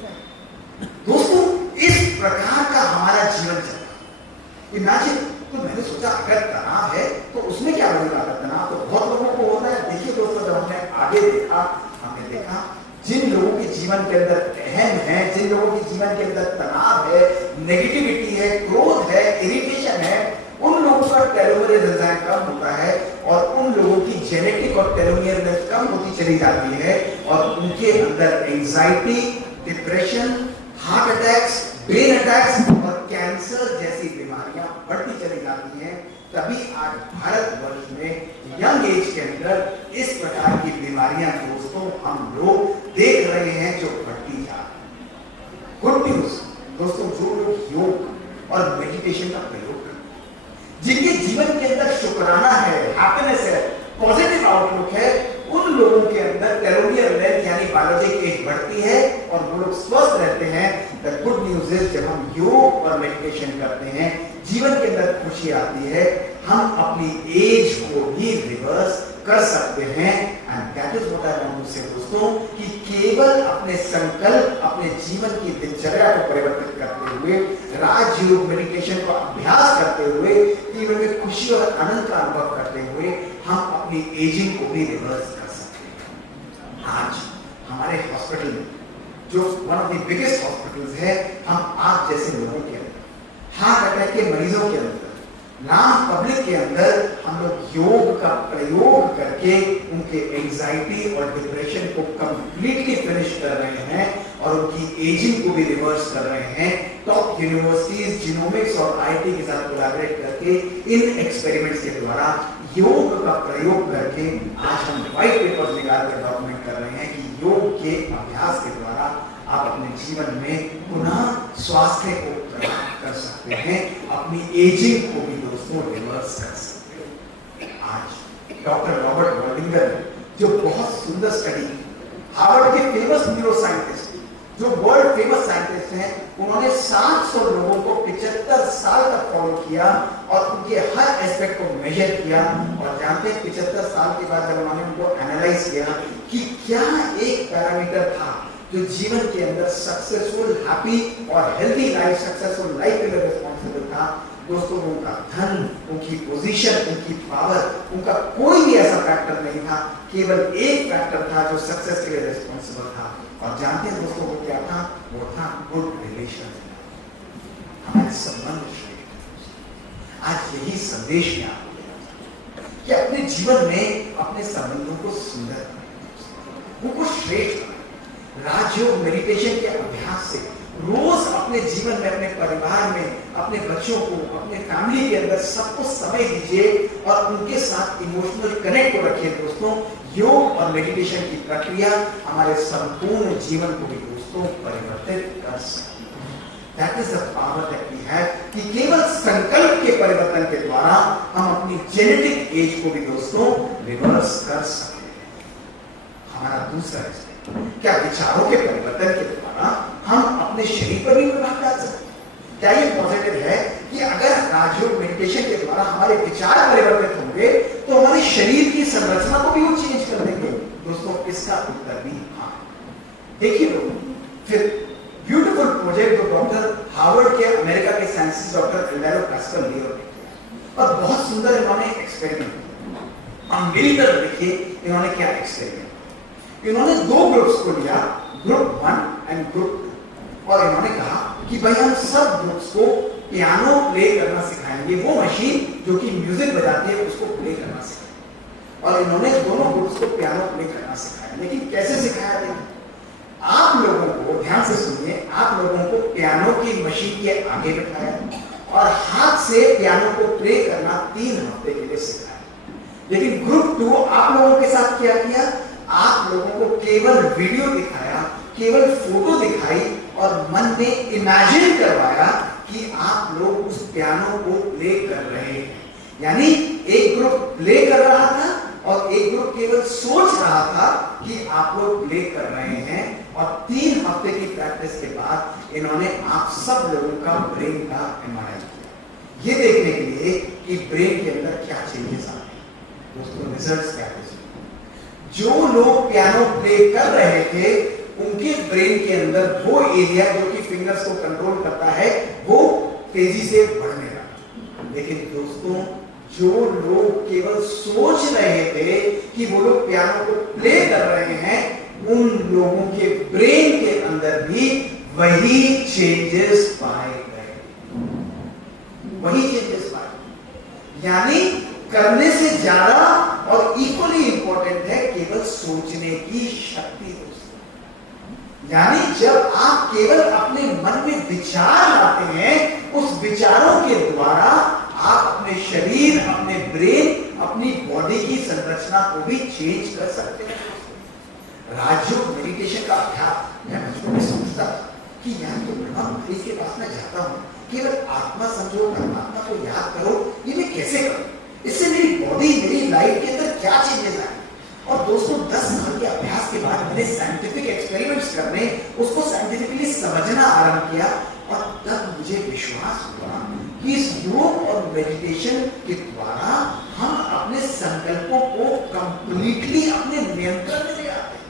दोस्तों इस प्रकार का हमारा जीवन चल रहा। इमेजिन, तो मैंने सोचा अगर तनाव है तो उसमें क्या बनेगा? तनाव तो बहुत लोगों को होता है। देखिए दोस्तों, जब हमने आगे देखा, हमने देखा जिन लोगों के जीवन के अंदर अहम है, जिन लोगों के जीवन के अंदर तनाव है, नेगेटिविटी है, क्रोध है, इरिटेशन है, उन लोगों का टेलोमेरेज एंजाइम कम होता है और उन लोगों की जेनेटिक और टेलोमेयर लेंथ कम होती चली जाती है और उनके अंदर anxiety, depression, heart attacks, brain attacks और कैंसर जैसी बीमारियां बढ़ती चली जाती हैं। तभी आज भारतवर्ष में यंग एज के अंदर इस प्रकार की बीमारियां दोस्तों हम लोग देख रहे हैं जो बढ़ती जा रही। गुड न्यूज दोस्तों, जो लोग योग और मेडिटेशन का प्रयोग करते हैं, जिनके जीवन के अंदर शुक्राना है, हैप्पीनेस है, पॉजिटिव आउटलुक है, उन लोगों के अंदर टेलोमेयर लेंथ यानी बायोलॉजिक एज बढ़ती है और वो लोग स्वस्थ रहते हैं। द गुड न्यूज इज, जब हम योग और मेडिटेशन करते हैं, जीवन के अंदर खुशी आती है, हम अपनी एज को भी रिवर्स कर सकते हैं। And that is what I want to say दोस्तों, कि केवल अपने संकल्प, अपने जीवन की दिनचर्या को परिवर्तित करते हुए, राजयोग मेडिटेशन को अभ्यास करते हुए, जीवन में खुशी और आनंद का अनुभव करते हुए हम अपनी एजिंग को भी रिवर्स कर सकते हैं। आज हमारे हॉस्पिटल में, जो one of the biggest hospitals है, हम आप जैसे लोगों के अंदर हार्ट अटैक के मरीजों के अंदर, नाम पब्लिक के अंदर हम लोग योग का प्रयोग करके उनके एंजाइटी और डिप्रेशन को कंप्लीटली फिनिश कर रहे हैं और उनकी एजिंग को भी रिवर्स कर रहे हैं। टॉप यूनिवर्सिटीज जिनोमिक्स और आईटी के साथ कोलैबोरेट करके इन एक्सपेरिमेंट्स के द्वारा योग का प्रयोग करके आज हम व्हाइट पेपर्स निकाल कर डॉक्यूमेंट कर रहे हैं कि योग के अभ्यास के द्वारा आप अपने जीवन में पुनः स्वास्थ्य को प्राप्त कर सकते हैं, अपनी एजिंग को भी दोस्तों रिवर्स कर सकते हैं। आज डॉक्टर रॉबर्ट वर्डिंगर जो बहुत सुंदर स्टडी, हार्वर्ड के फेमस न्यूरो साइंटिस्ट, जो वर्ल्ड फेमस साइंटिस्ट हैं, उन्होंने 700 लोगों को 75 साल तक फॉलो किया और उनके हर एस्पेक्ट को मेजर किया और जानते हैं 75 साल के बाद जब उन्होंने उनको एनालाइज किया कि क्या एक पैरामीटर था जो जीवन के अंदर सक्सेसफुल, हैप्पी और हेल्दी लाइफ, सक्सेसफुल लाइफ के लिए रिस्पॉन्सिबल था। दोस्तों उनका धन, उनकी पोजीशन, उनकी पावर, उनका कोई भी ऐसा फैक्टर नहीं था, केवल एक फैक्टर था जो सक्सेस के लिए रिस्पॉन्सिबल था। और जानते हैं दोस्तों वो क्या था? वो था गुड रिलेशन, हमारे संबंध। आज यही संदेश में आपको कि अपने जीवन में अपने संबंधों को सुंदर बनाएं, उनको श्रेष्ठ बनाएं। राजयोग मेडिटेशन के अभ्यास से रोज अपने जीवन में, अपने परिवार में, अपने बच्चों को, अपने फैमिली के अंदर सबको समय दीजिए और उनके साथ इमोशनल कनेक्ट को रखिए। दोस्तों योग और मेडिटेशन की प्रक्रिया हमारे संपूर्ण जीवन को भी दोस्तों परिवर्तित कर सकती है। That is the power that we have कि केवल संकल्प के परिवर्तन के द्वारा हम अपनी जेनेटिक एज को भी दोस्तों रिवर्स कर सकते हैं। हमारा दूसरा क्या विचारों के परिवर्तन के द्वारा हम अपने शरीर पर भी प्रभाव डाल सकते हैं? क्या ये पॉजिटिव है कि अगर राजयोग मेडिटेशन के द्वारा हमारे विचार परिवर्तित होंगे तो हमारे शरीर की संरचना को भी वो चेंज कर देंगे? दोस्तों इसका उत्तर भी हाँ। देखिए लोग, फिर ब्यूटीफुल प्रोजेक्ट जो डॉक्टर हार्वर्ड के अमेरिका के साइंटिस्ट डॉक्टर एल्वारो पास्कल लियो ने किया और बहुत सुंदर इन्होंने एक्सपेरिमेंट किया। हम मेरी तरफ देखिए इन्होंने क्या एक्सपेरिमेंट, इन्होंने दो ग्रुप्स को लिया, ग्रुप 1 एंड ग्रुप 2, और इन्होंने कहा कि भाई हम सब ग्रुप्स को पियानो प्ले करना सिखाएंगे, वो मशीन जो कि म्यूजिक बजाती है उसको प्ले करना सिखाएंगे। और इन्होंने दोनों ग्रुप्स को पियानो प्ले करना सिखाया। लेकिन कैसे सिखाया? देखिए आप लोगों को ध्यान से सुनिए, आप लोगों को पियानो की मशीन के आगे बैठाया और हाथ से पियानो को प्ले करना 3 हफ्ते के लिए सिखाया। लेकिन ग्रुप 2 आप लोगों के साथ क्या किया? आप लोगों को केवल वीडियो दिखाया, केवल फोटो दिखाई और मन में इमेजिन करवाया कि आप लोग उस पियानो को प्ले कर रहे हैं। यानी एक ग्रुप प्ले कर रहा था और एक ग्रुप केवल सोच रहा था कि आप लोग प्ले कर रहे हैं। और 3 हफ्ते की प्रैक्टिस के बाद इन्होंने आप सब लोगों का ब्रेन का एमआरआई किया, ये देखने के लिए कि ब्रेन के अंदर क्या चेंजेस आ रहे हैं। दोस्तों रिजल्ट्स क्या है? जो लोग पियानो प्ले कर रहे थे उनके ब्रेन के अंदर वो एरिया जो कि फिंगर्स को कंट्रोल करता है वो तेजी से बढ़ने लगा। लेकिन दोस्तों जो लोग केवल सोच रहे थे कि वो लोग पियानो को प्ले कर रहे हैं, उन लोगों के ब्रेन के अंदर भी वही चेंजेस पाए गए, वही चेंजेस पाए। यानी करने से ज्यादा और इक्वली इंपॉर्टेंट है केवल सोचने की शक्ति। यानी जब आप केवल अपने मन में विचार लाते हैं, उस विचारों के द्वारा आप अपने शरीर, अपने ब्रेन, अपनी बॉडी की संरचना को भी चेंज कर सकते हैं। राजयोग मेडिटेशन का अभ्यास मैं बचपन में सोचता कि यार तो मरीज के पास में जाता हूँ, केवल आत्मा समझो, परमात्मा को याद करो, ये मैं कैसे करूं? इससे मेरी बॉडी, मेरी लाइफ के अंदर क्या चेंजेस आए? और दोस्तों 10 साल के अभ्यास के बाद मैंने साइंटिफिक एक्सपेरिमेंट्स करने, उसको साइंटिफिकली समझना आरंभ किया और तब मुझे विश्वास हुआ कि इस योग और मेडिटेशन के द्वारा हम अपने संकल्पों को कंप्लीटली अपने नियंत्रण में ले आते हैं,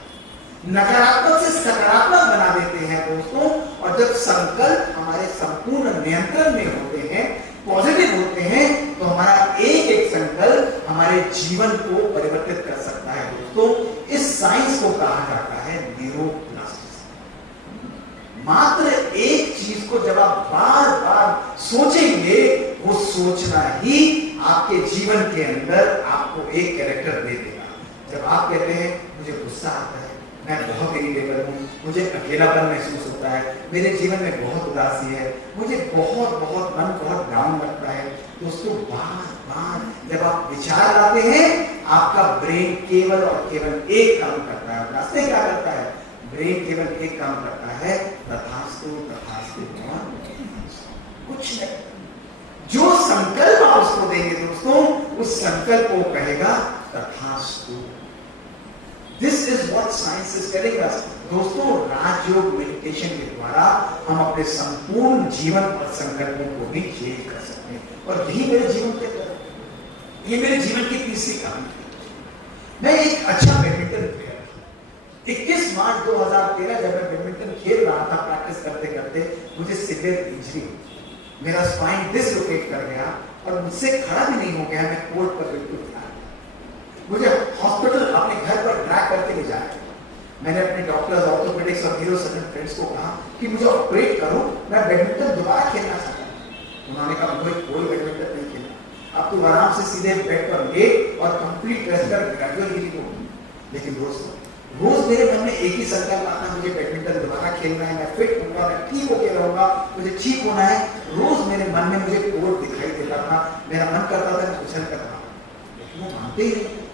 नकारात्मक से सकारात्मक बना देते हैं दोस्तों। और जब संकल्प हमारे संपूर्ण नियंत्रण में होते हैं, पॉजिटिव होते हैं, तो हमारा एक एक संकल्प हमारे जीवन को परिवर्तित कर सकता है दोस्तों। इस साइंस को कहा जाता है न्यूरोप्लास्टिसिटी। मात्र एक चीज को जब आप बार बार सोचेंगे, वो सोचना ही आपके जीवन के अंदर आपको एक कैरेक्टर दे देगा। जब आप कहते हैं मुझे गुस्सा आता है, मैं बहुत इरिटेबल हूँ, मुझे अकेलापन महसूस होता है, मेरे जीवन में बहुत उदासी है, मुझे बहुत मन बहुत डाउन लगता है, दोस्तों बार जब आप विचार लाते हैं, आपका ब्रेन केवल और केवल एक काम करता है। रास्ते क्या करता है? ब्रेन केवल एक काम करता है, तथास्तु तथास्तु, कुछ नहीं। जो संकल्प आप उसको देंगे दोस्तों, उस संकल्प को कहेगा तथास्तु। This is what science is telling us. दोस्तों, राजयोग मेडिटेशन के द्वारा हम अपने संपूर्ण जीवन और संकल्पों को भी चेंज कर सकते हैं। और यही मेरे जीवन के तरफ, ये मेरे जीवन की तीसरी कहानी है। मैं एक अच्छा बैडमिंटन प्लेयर था। 21 मार्च 2013 जब मैं बैडमिंटन खेल रहा था, प्रैक्टिस करते करते मुझे सीवियर इंजरी, मेरा स्पाइन डिसलोकेट कर गया और मुझसे खड़ा भी नहीं हो गया। मैं कोर्ट पर बिल्कुल था, मुझे हॉस्पिटल अपने घर पर ड्रैग करके ले जाया। मैंने अपने डॉक्टर्स, ऑर्थोपेडिक्स और न्यूरोसर्जन फ्रेंड्स को कहा कि मुझे ऑपरेट करो, मैं बैडमिंटन दोबारा खेलना चाहता हूँ। उन्होंने कहा मुझे कोई बैडमिंटन नहीं खेलना, अब तू आराम से सीधे बेड पर लेट और कंप्लीट रेस्ट कर, ग्रेजुअल हीलिंग होगी। लेकिन दोस्तों, रोज मेरे मन में एक ही संकल्प आता, मुझे बैडमिंटन दोबारा खेलना है, मैं फिट होऊंगा, मैं ठीक होकर रहूंगा, मुझे ठीक होना है। रोज मेरे मन में मुझे कोर्ट दिखाई देता था, मेरा मन करता था मैं उछल कर रहा, लेकिन वो मानते ही नहीं।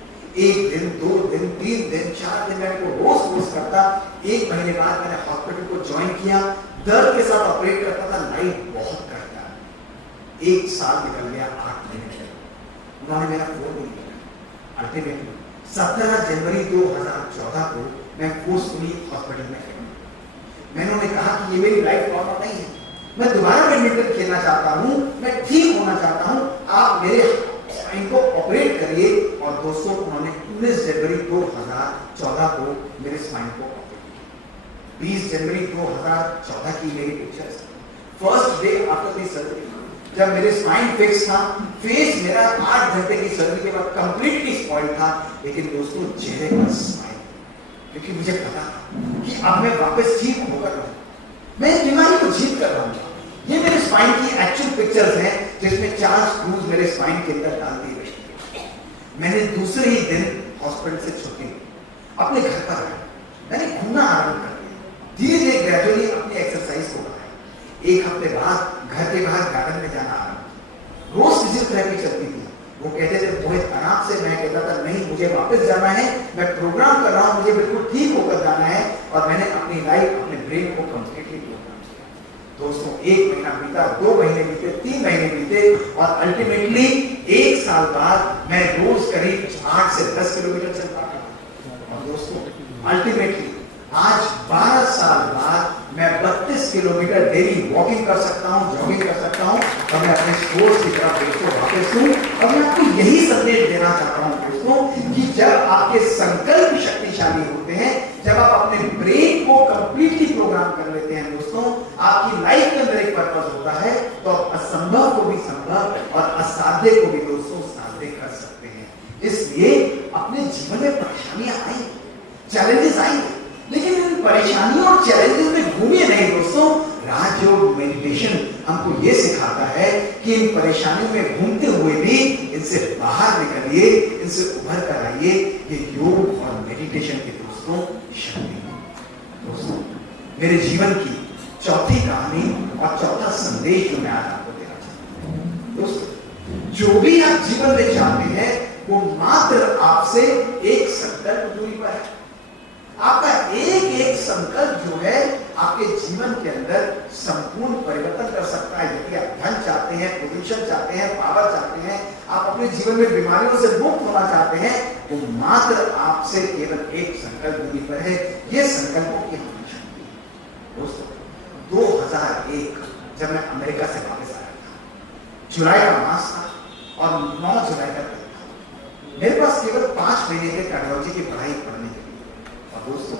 1 दिन, 2 दिन, 3 दिन, 4 दिन मैं उनको रोज करता। 1 महीने बाद मैंने हॉस्पिटल को ज्वाइन किया, दर्द के साथ ऑपरेट करता था, लाइफ बहुत करता। 1 साल निकल गया, 8 महीने, उन्होंने मेरा फोन नहीं किया। अल्टीमेटली 17 जनवरी 2014 को मैं फोर्सफुली हॉस्पिटल में गया। मैंने उन्हें कहा कि ये मेरी लाइफ प्रॉब्लम नहीं है, मैं दोबारा बैडमिंटन खेलना चाहता हूँ, मैं ठीक होना चाहता हूँ, आप मेरे स्पाइन को ऑपरेट करिए। और दोस्तों, उन्होंने 19 जनवरी 2014 को मेरे स्पाइन को ऑपरेट किया। 20 जनवरी 2014 की मेरी pictures, first day after the surgery, जब मेरे स्पाइन फिक्स था, फेस मेरा 8 घंटे की सर्जरी के बाद कंप्लीटली स्पॉइल था। लेकिन दोस्तों, चेहरे पर स्माइल, क्योंकि मुझे पता कि अब मैं वापस ठीक होकर रहूंगा, मैं इस बीमारी को जीत कर रहूंगा। ये मेरे स्पाइन की एक्चुअल पिक्चर्स हैं, जिसमें 4 स्क्रूज मेरे स्पाइन के अंदर डाल दिए गए। मैंने दूसरे ही दिन हॉस्पिटल से छुट्टी अपने घर पर आया, मैंने घूमना आरंभ कर दिया, धीरे धीरे ग्रेजुअली अपनी एक्सरसाइज को बढ़ाया। 1 हफ्ते बाद घर के बाहर गार्डन में जाना आरंभ, रोज फिजियोथेरेपी चलती थी। वो कहते थे मोहित आराम से, मैं कहता था नहीं, मुझे वापस जाना है, मैं प्रोग्राम कर रहा हूँ, मुझे बिल्कुल ठीक होकर जाना है। और मैंने अपनी लाइफ, अपने ब्रेन को कंप्लीटली प्रोग्राम किया। दोस्तों, 1 महीना बीता, 2 महीने बीते, 3 महीने बीते, और अल्टीमेटली 1 साल बाद मैं रोज करीब 8 से 10 किलोमीटर चल पाता था। और दोस्तों, अल्टीमेटली आज 12 साल बाद मैं 32 किलोमीटर डेली वॉकिंग कर सकता हूँ, जॉगिंग कर सकता हूँ, और मैं अपने सोर्स की तरफ दोस्तों वापस हूँ। और मैं आपको यही संदेश देना चाहता हूँ दोस्तों, कि जब आपके संकल्प शक्तिशाली होते हैं, जब आप अपने ब्रेन को कंप्लीटली प्रोग्राम कर लेते हैं दोस्तों, आपकी लाइफ के अंदर एक पर्पस होता है, तो आप असंभव को भी संभव और असाध्य को भी दोस्तों साध्य कर सकते हैं। इसलिए अपने जीवन में परेशानियां आई, चैलेंजेस आई, लेकिन इन परेशानियों और चैलेंजेस में घूमिए नहीं दोस्तों। राजयोग मेडिटेशन हमको ये सिखाता है कि इन परेशानियों में घूमते हुए भी इनसे बाहर निकलिए, इनसे उभर कर आइए। ये योग और मेडिटेशन की दोस्तों शक्ति है। दोस्तों, मेरे जीवन की चौथी कहानी और चौथा संदेश जो मैं आज आपको देना चाहता हूं दोस्तों, जो भी आप जीवन में चाहते हैं, वो मात्र आपसे एक संकल्प दूरी पर है। आपका एक संकल्प जो है आपके जीवन के अंदर संपूर्ण परिवर्तन कर सकता है। यदि आप धन चाहते हैं, पोजीशन चाहते हैं, पावर चाहते हैं, आप अपने जीवन में बीमारियों से मुक्त होना चाहते हैं, वो मात्र आपसे केवल एक संकल्प दूरी पर है। ये संकल्पों की हमारी शक्ति है। दोस्तों, 2001 जब मैं अमेरिका से वापस आया था, जुलाई का मास था और 9 जुलाई का दिन था। मेरे पास केवल 5 महीने के कार्डियोलॉजी की पढ़ाई पढ़ने के लिए। और दोस्तों,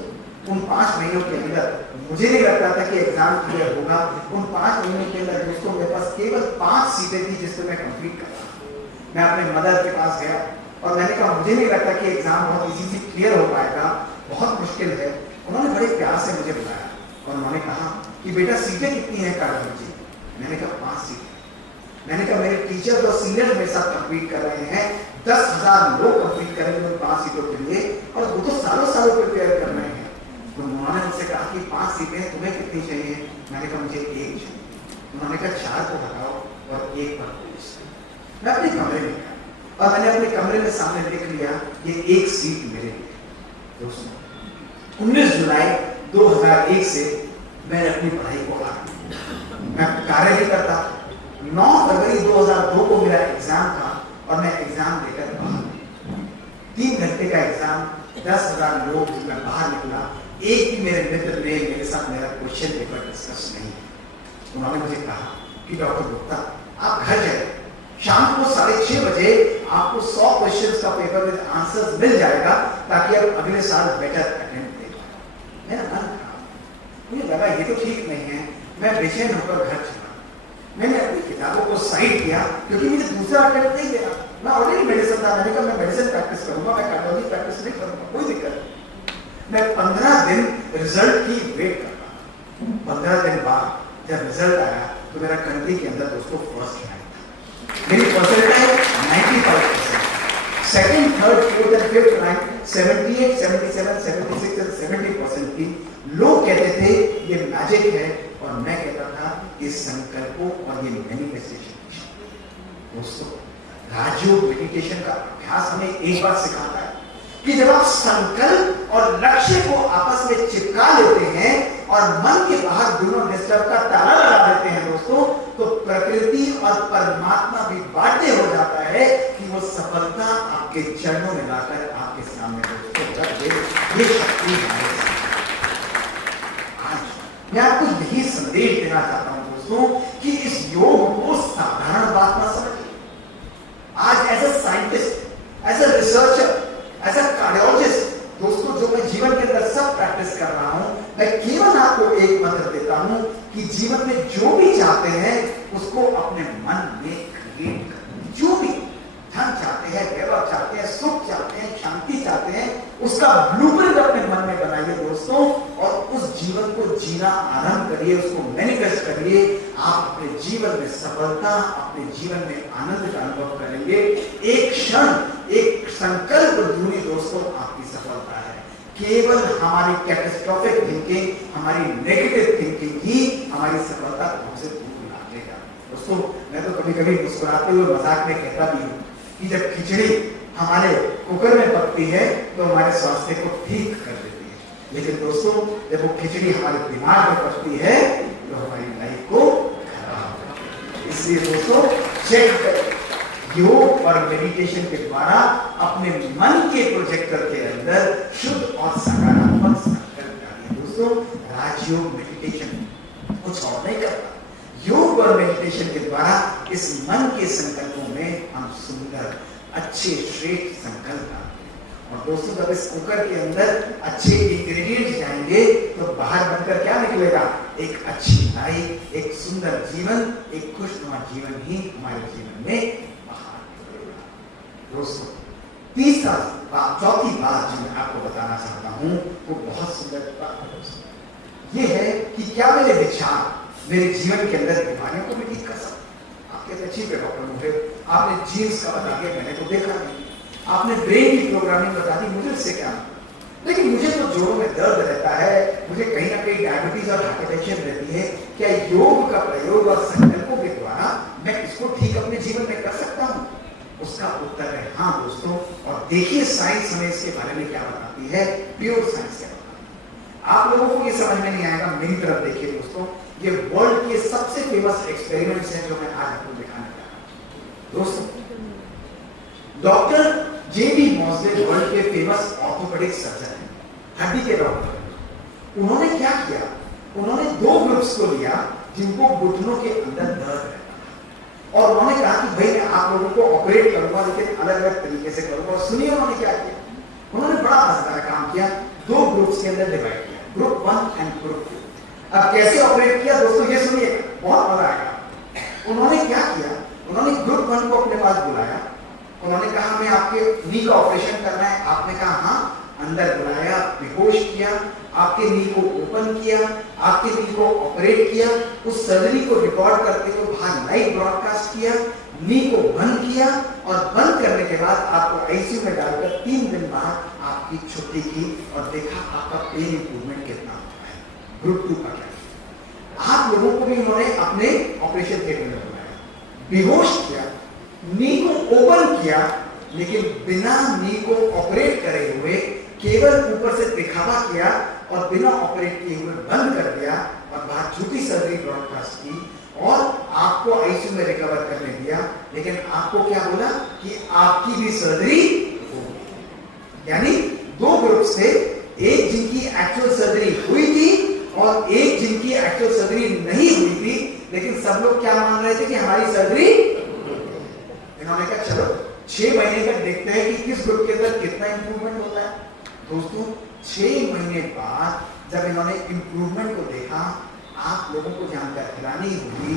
उन 5 महीनों के अंदर मुझे नहीं लगता था कि एग्जाम क्लियर होगा। उन 5 महीनों के अंदर दोस्तों मेरे पास केवल 5 सीटें थी जिससे मैं कंप्लीट कर रहा। मैं अपने मदर के पास गया और मैंने कहा मुझे नहीं लगता कि एग्जाम बहुत इजी से क्लियर हो पाएगा, बहुत मुश्किल है। उन्होंने बड़े प्यार से मुझे बुलाया और उन्होंने कहा कि बेटा सीटें कितनी है कार्डियोलॉजी? मैंने कहा 5 सीटें। मैंने कहा मेरे टीचर और सीनियर मेरे साथ कम्पीट कर रहे हैं, 10,000 लोग कम्पीट करेंगे उन 5 सीटों के लिए, और वो तो सालों सालों प्रिपेयर कर रहे हैं। तो उन्होंने मुझसे कहा कि 5 सीटें तुम्हें कितनी चाहिए? मैंने कहा मुझे 1 चाहिए। उन्होंने कहा 4 को हटाओ और 1 पर पुलिस। मैं अपने कमरे में गया और मैंने अपने कमरे में सामने लिख लिया ये 1 सीट मेरे लिए। दोस्तों 19 जुलाई 2001 से मैंने अपनी पढ़ाई को आगे मैं कार्य भी करता। 9 फरवरी 2002 को मेरा एग्जाम था और मैं एग्जाम देकर बाहर, 3 घंटे का एग्जाम, 10,000 लोग, मैं बाहर निकला, एक भी मेरे मित्र ने मेरे साथ मेरा क्वेश्चन पेपर डिस्कस नहीं। उन्होंने मुझे कहा कि डॉक्टर गुप्ता आप घर जाए, शाम को 6:30 बजे आपको 100 क्वेश्चंस का पेपर विद आंसर्स मिल जाएगा ताकि आप अगले साल बेटर अटेम्प्ट दे पाए। मेरा मन खराब, मुझे लगा ये तो ठीक नहीं है। मैं बेचैन होकर घर चला। मैंने अपनी किताबों को साइड किया क्योंकि मुझे दूसरा अटेम्प्ट नहीं देना। मैं ऑलरेडी मेडिसिन था, मैंने कहा मैं मेडिसिन प्रैक्टिस करूंगा, मैं कार्डियोलॉजी प्रैक्टिस नहीं करूंगा, कोई दिक्कत नहीं। मैं 15 दिन रिजल्ट की वेट करता। 15 दिन बाद जब रिजल्ट आया तो मेरा कंट्री के अंदर दोस्तों फर्स्ट रैंक था। मेरी percentile 95%, second, third, fourth and fifth rank 78, 77, 76 और 70% थी। लोग कहते थे ये मैजिक है और मैं कहता था ये संकल्पों और ये मैनिफेस्टेशन। दोस्तों राजयोग मेडिटेशन का अभ्यास हमें एक बात सिखाता है कि जब आप संकल्प और लक्ष्य को आपस में चिपका लेते हैं और मन के बाहर दोनों डिस्टर्ब का ताला लगा देते हैं दोस्तों, तो प्रकृति और परमात्मा भी बाध्य हो जाता है कि वो सफलता आपके चरणों में लाकर आपके सामने दोस्तों रख दे। ये शक्ति है। आज मैं आपको यही संदेश देना चाहता हूं दोस्तों कि इस योग को साधारण बात ना समझिए। आज as a scientist, as a researcher, as a cardiologist दोस्तों, जो मैं जीवन के अंदर सब प्रैक्टिस कर रहा हूं, मैं केवल आपको एक मंत्र देता हूं कि जीवन में जो भी चाहते हैं उसको अपने मन में क्रिएट करें। जो भी धन चाहते हैं, वैभव चाहते हैं, सुख चाहते हैं, शांति चाहते हैं, उसका ब्लूप्रिंट अपने मन में बनाइए दोस्तों, और उस जीवन को जीना आरंभ करिए, उसको मैनिफेस्ट करिए। आप अपने जीवन में सफलता, अपने जीवन में आनंद का अनुभव करेंगे। एक क्षण, एक संकल्प दूरी दोस्तों आपकी सफलता है। केवल हमारी कैटास्ट्रोफिक थिंकिंग, हमारी नेगेटिव थिंकिंग ही हमारी सफलता को हमसे दूर ला देगा। दोस्तों मैं तो कभी कभी मुस्कुराते हुए मजाक में कहता भी हूँ कि जब खिचड़ी हमारे कुकर में पकती है तो हमारे स्वास्थ्य को ठीक कर देती है, लेकिन दोस्तों जब वो खिचड़ी हमारे दिमाग में पकती है तो हमारी लाइफ को खराब करती है। इसलिए दोस्तों चेक करें, योग और मेडिटेशन के द्वारा अपने मन के प्रोजेक्टर के अंदर शुद्ध और सकारात्मक संकल्प डालिए। दोस्तों राजयोग मेडिटेशन कुछ और नहीं करता। योग और मेडिटेशन के द्वारा इस मन के संकल्पों में हम सुंदर, अच्छे, श्रेष्ठ संकल्प आते हैं। और दोस्तों जब इस कुकर के अंदर अच्छे इंग्रेडिएंट्स जाएंगे तो बाहर बनकर क्या निकलेगा? एक अच्छी लाइफ, एक सुंदर जीवन, एक खुशनुमा जीवन ही हमारे जीवन में दोस्तों। तीसरा बात, चौथी बात जो मैं आपको बताना चाहता हूं वो बहुत सुंदर बात है दोस्तों। ये है कि क्या मेरे विचार मेरे जीवन के अंदर बीमारियों को भी ठीक कर सकते। आप कहते ठीक है डॉक्टर, मुझे आपने जीन्स का बता दिया, मैंने तो देखा नहीं। आपने ब्रेन की प्रोग्रामिंग बता दी, मुझे इससे क्या, लेकिन मुझे तो जोड़ों में दर्द रहता है, मुझे कहीं ना कहीं डायबिटीज और हाइपरटेंशन रहती है। क्या योग का प्रयोग और संकल्पों के द्वारा मैं इसको ठीक अपने जीवन में कर सकता हूँ? उसका उत्तर है हाँ दोस्तों। और देखिए साइंस हमें इसके बारे में क्या बताती है, प्योर साइंस क्या बताती है। आप लोगों को ये समझ में नहीं आएगा, मेरी तरफ देखिए दोस्तों। ये वर्ल्ड के सबसे फेमस एक्सपेरिमेंट्स हैं जो मैं आज आपको दिखाने जा रहा हूं। दोस्तों डॉक्टर जेबी मॉसले वर्ल्ड के फेमस ऑर्थोपेडिक सर्जन हैं, हड्डी के डॉक्टर। उन्होंने क्या किया? उन्होंने 2 ग्रुप्स को लिया जिनको घुटनों के अंदर दर्द है, और उन्होंने कहा कि भाई मैं आप लोगों को ऑपरेट करूंगा लेकिन अलग अलग तरीके से करूंगा। और सुनिए उन्होंने क्या किया। उन्होंने बड़ा मजेदार काम किया, 2 ग्रुप्स के अंदर डिवाइड किया, ग्रुप 1 एंड ग्रुप 2। अब कैसे ऑपरेट किया दोस्तों ये सुनिए, बहुत मजा आएगा। उन्होंने क्या किया? उन्होंने ग्रुप 1 को अपने पास बुलाया, उन्होंने कहा हमें आपके नी का ऑपरेशन करना है। आपने कहा हाँ। अंदर बुलाया, बेहोश किया, आपके नी को ओपन किया, आपके नी को ऑपरेट किया, उस सर्जरी को रिकॉर्ड करते हुए बाहर लाइव ब्रॉडकास्ट किया, नी को बंद किया और बंद करने के बाद आपको आईसीयू में डालकर 3 दिन बाद आपकी छुट्टी की और देखा आपका पेन इंप्रूवमेंट कितना होता है। ग्रुप 2 का क्या, आप लोगों को भी उन्होंने अपने ऑपरेशन थिएटर में बुलाया, बेहोश किया, नी को ओपन किया, लेकिन बिना नी को ऑपरेट करे हुए केवल ऊपर से दिखावा किया और बिना ऑपरेट किए हुए बंद कर दिया और बाहर झूठी सर्जरी ब्रॉडकास्ट की और आपको आईसीयू में रिकवर करने दिया। लेकिन आपको क्या बोला कि आपकी भी सर्जरी होगी। यानी 2 ग्रुप्स थे, एक जिनकी एक्चुअल सर्जरी हुई थी और एक जिनकी एक्चुअल सर्जरी नहीं हुई थी, लेकिन सब लोग क्या मान रहे थे कि हमारी सर्जरी। इन्होंने कहा चलो 6 महीने तक देखते हैं कि किस ग्रुप के अंदर कितना इंप्रूवमेंट होता है। दोस्तों 6 महीने बाद जब इन्होंने इंप्रूवमेंट को देखा, आप लोगों को जानकर हैरानी होगी,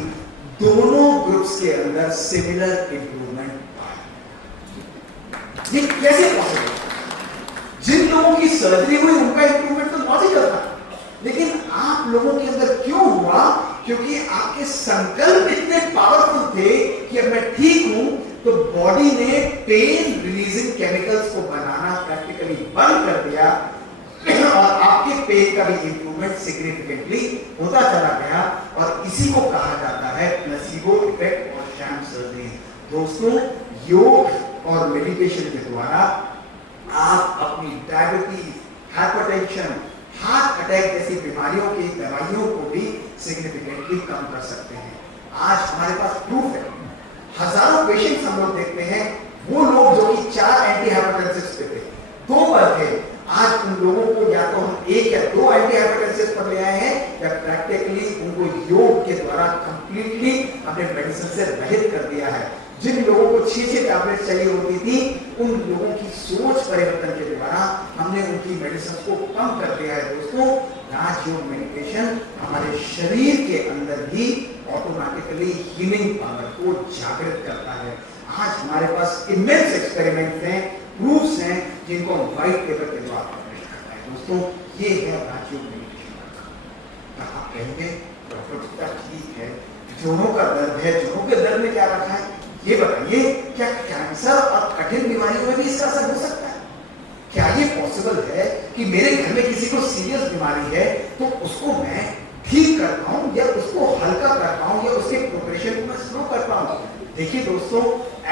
दोनों ग्रुप्स के अंदर सिमिलर इंप्रूवमेंट पाया। ये कैसे पॉसिबल? जिन लोगों की सर्जरी हुई उनका इंप्रूवमेंट तो लॉजिकल था, लेकिन आप लोगों के अंदर क्यों हुआ? क्योंकि आपके संकल्प इतने पावरफुल थे कि अब मैं ठीक हूं, तो बॉडी ने पेन रिलीजिंग केमिकल्स को बनाना प्रैक्टिकली बंद कर दिया और आपके पेन का भी इंप्रूवमेंट सिग्निफिकेंटली होता चला गया। और इसी को कहा जाता है प्लेसिबो इफेक्ट और शैम सर्जरी। दोस्तों योग और मेडिटेशन के द्वारा आप अपनी डायबिटीज, हाइपरटेंशन, हार्ट अटैक जैसी बीमारियों की दवाइयों को भी सिग्निफिकेंटली कम कर सकते हैं। आज हमारे पास प्रूफ है, हजारों पेशेंट्स हम लोग देखते हैं, वो लोग जो कि 4 एंटी हाइपरटेंसिव्स पे थे, 2 पर थे, आज उन लोगों को या तो हम 1 या 2 एंटी हाइपरटेंसिव्स पर ले आए हैं या प्रैक्टिकली उनको योग के द्वारा कंप्लीटली अपने मेडिसिन से रहित कर दिया है। जिन लोगों को 6 टैबलेट चाहिए होती थी, उन लोगों की सोच परिवर्तन के द्वारा हमने उनकी मेडिसिन को कम कर दिया है। दोस्तों राजयोग मेडिटेशन हमारे शरीर के अंदर ही ऑटोमेटिकली हीलिंग पावर को जागृत करता है। आज हमारे पास इमेंस एक्सपेरिमेंट्स हैं, प्रूफ्स हैं, जिनको हम व्हाइट पेपर के द्वारा पब्लिश करते हैं। दोस्तों ये है राजयोग मेडिटेशन का। आप कहेंगे डॉक्टर गुप्ता ठीक है, जोड़ों का दर्द है, जोड़ों के दर्द में क्या रखा है? ये बताइए, क्या कैंसर और कठिन बीमारियों में भी इसका असर हो सकता है? क्या ये पॉसिबल है कि मेरे घर में किसी को सीरियस बीमारी है तो उसको मैं ठीक कर पाऊं या उसको हल्का कर पाऊं या उसके प्रोग्रेशन को मैं स्लो कर पाऊं? देखिए दोस्तों,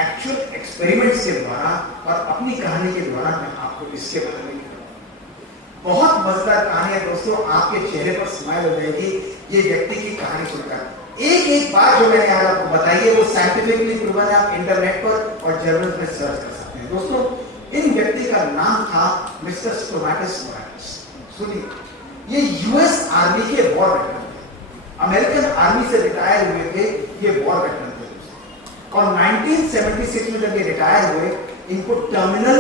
एक्चुअल एक्सपेरिमेंट्स के द्वारा और अपनी कहानी के द्वारा मैं आपको इसके बारे में बहुत मजेदार कहानी है। दोस्तों आपके चेहरे पर स्माइल हो जाएगी ये व्यक्ति की कहानी सुनकर। एक बात जो मैंने आज आपको बताई है वो साइंटिफिकली प्रूवन है, आप इंटरनेट पर और जर्नल्स में सर्च कर सकते हैं। दोस्तों इन व्यक्ति का नाम था मिस्टर स्टोमैटस मोरालिस। सुनिए, ये यूएस आर्मी के वॉर वेटरन थे, अमेरिकन आर्मी से रिटायर हुए थे, ये वॉर वेटरन थे। और 1976 में जब ये रिटायर हुए, इनको टर्मिनल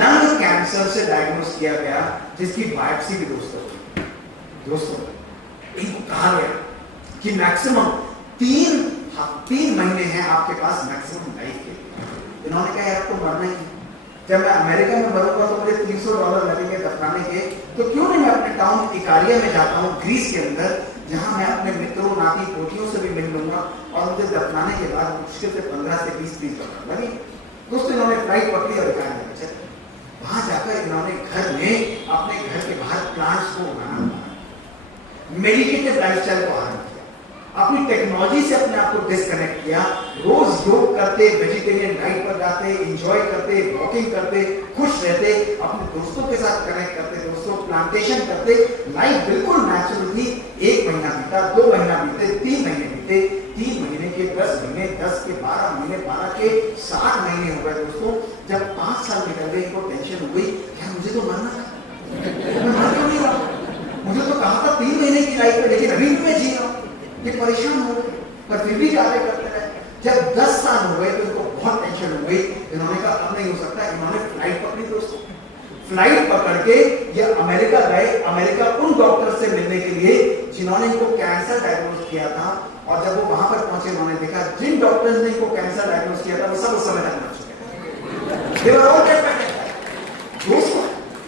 लंग कैंसर से डायग्नोस किया गया, जिसकी बायोप्सी भी दोस्तों इनको कहा गया कि मैक्सिमम 3 महीने हैं आपके पास मैक्सिमम लाइफ के। इन्होंने कहा यार तो मरना ही, जब मैं अमेरिका में मरूंगा तो मुझे $300 लगेंगे दफनाने के, तो क्यों नहीं मैं अपने टाउन इकारिया में जाता हूँ ग्रीस के अंदर, जहां मैं अपने मित्रों नाती पोतियों से भी मिल लूंगा और मुझे दफनाने के बाद मुश्किल से 15 से 20 दिन लगे। दोस्तों इन्होंने फ्लाइट पकड़ी और इकारिया में चले। वहां जाकर इन्होंने घर में अपने घर के बाहर प्लांट्स को उगाना, मेडिटेटिव लाइफस्टाइल को आरंभ किया, अपनी टेक्नोलॉजी से अपने आप को डिस्कनेक्ट किया, रोज योग करते, वेजिटेरियन डाइट पर जाते, एंजॉय करते, वॉकिंग करते, खुश रहते, अपने दोस्तों के साथ कनेक्ट करते, दोस्तों प्लांटेशन करते, लाइफ बिल्कुल नेचुरल थी। 1 महीना बीता, 2 महीना बीते, 3 महीने बीते, 3 महीने के 10 महीने, 10 के 12 महीने, 12 के 60 महीने हो गए। दोस्तों जब 5 साल निकल गए, इनको टेंशन हो गई, क्या मुझे तो मरना था, मैं मर क्यों नहीं रहा? मुझे तो कहा था 3 महीने की लाइफ है, लेकिन अभी भी मैं जी रहा हूँ। ये परेशान हो गए पर फिर भी कार्य करते रहे। जब 10 साल हो गए तो इनको बहुत टेंशन हो गई। इन्होंने कहा अब नहीं हो सकता, इन्होंने फ्लाइट पकड़ी। दोस्तों फ्लाइट पकड़ के ये अमेरिका गए, अमेरिका उन डॉक्टर से मिलने के लिए जिन्होंने इनको कैंसर डायग्नोज किया था। और जब वो वहां पर पहुंचे, उन्होंने देखा जिन डॉक्टर्स ने इनको कैंसर डायग्नोज किया था वो सब उस समय तक मर चुके थे। दोस्तों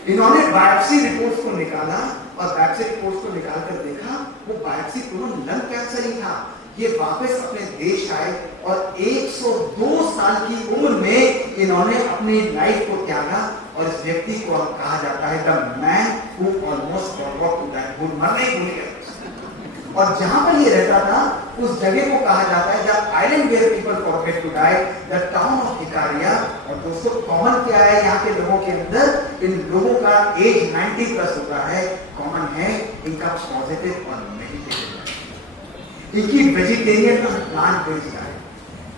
इन्होंने बायोप्सी रिपोर्ट्स को निकाला और बायोप्सी रिपोर्ट्स को निकाल कर देखा, वो बायोप्सी पूर्ण लंग कैंसर ही था। ये वापस अपने देश आए और 102 साल की उम्र में इन्होंने अपनी लाइफ को त्यागा और इस व्यक्ति को अब कहा जाता है the man who almost forgot to die, वो मरने ही भूल गया। और जहां पर ये रहता था उस जगह को कहा जाता है the island where people forget to die, the town of Ikaria. और दोस्तों कॉमन क्या है यहाँ के लोगों के अंदर? इन लोगों का एज 90 प्लस होता है। कॉमन है इनका पॉजिटिव और नेगेटिव, इनकी वेजिटेरियन और प्लांट बेस्ड डाइट,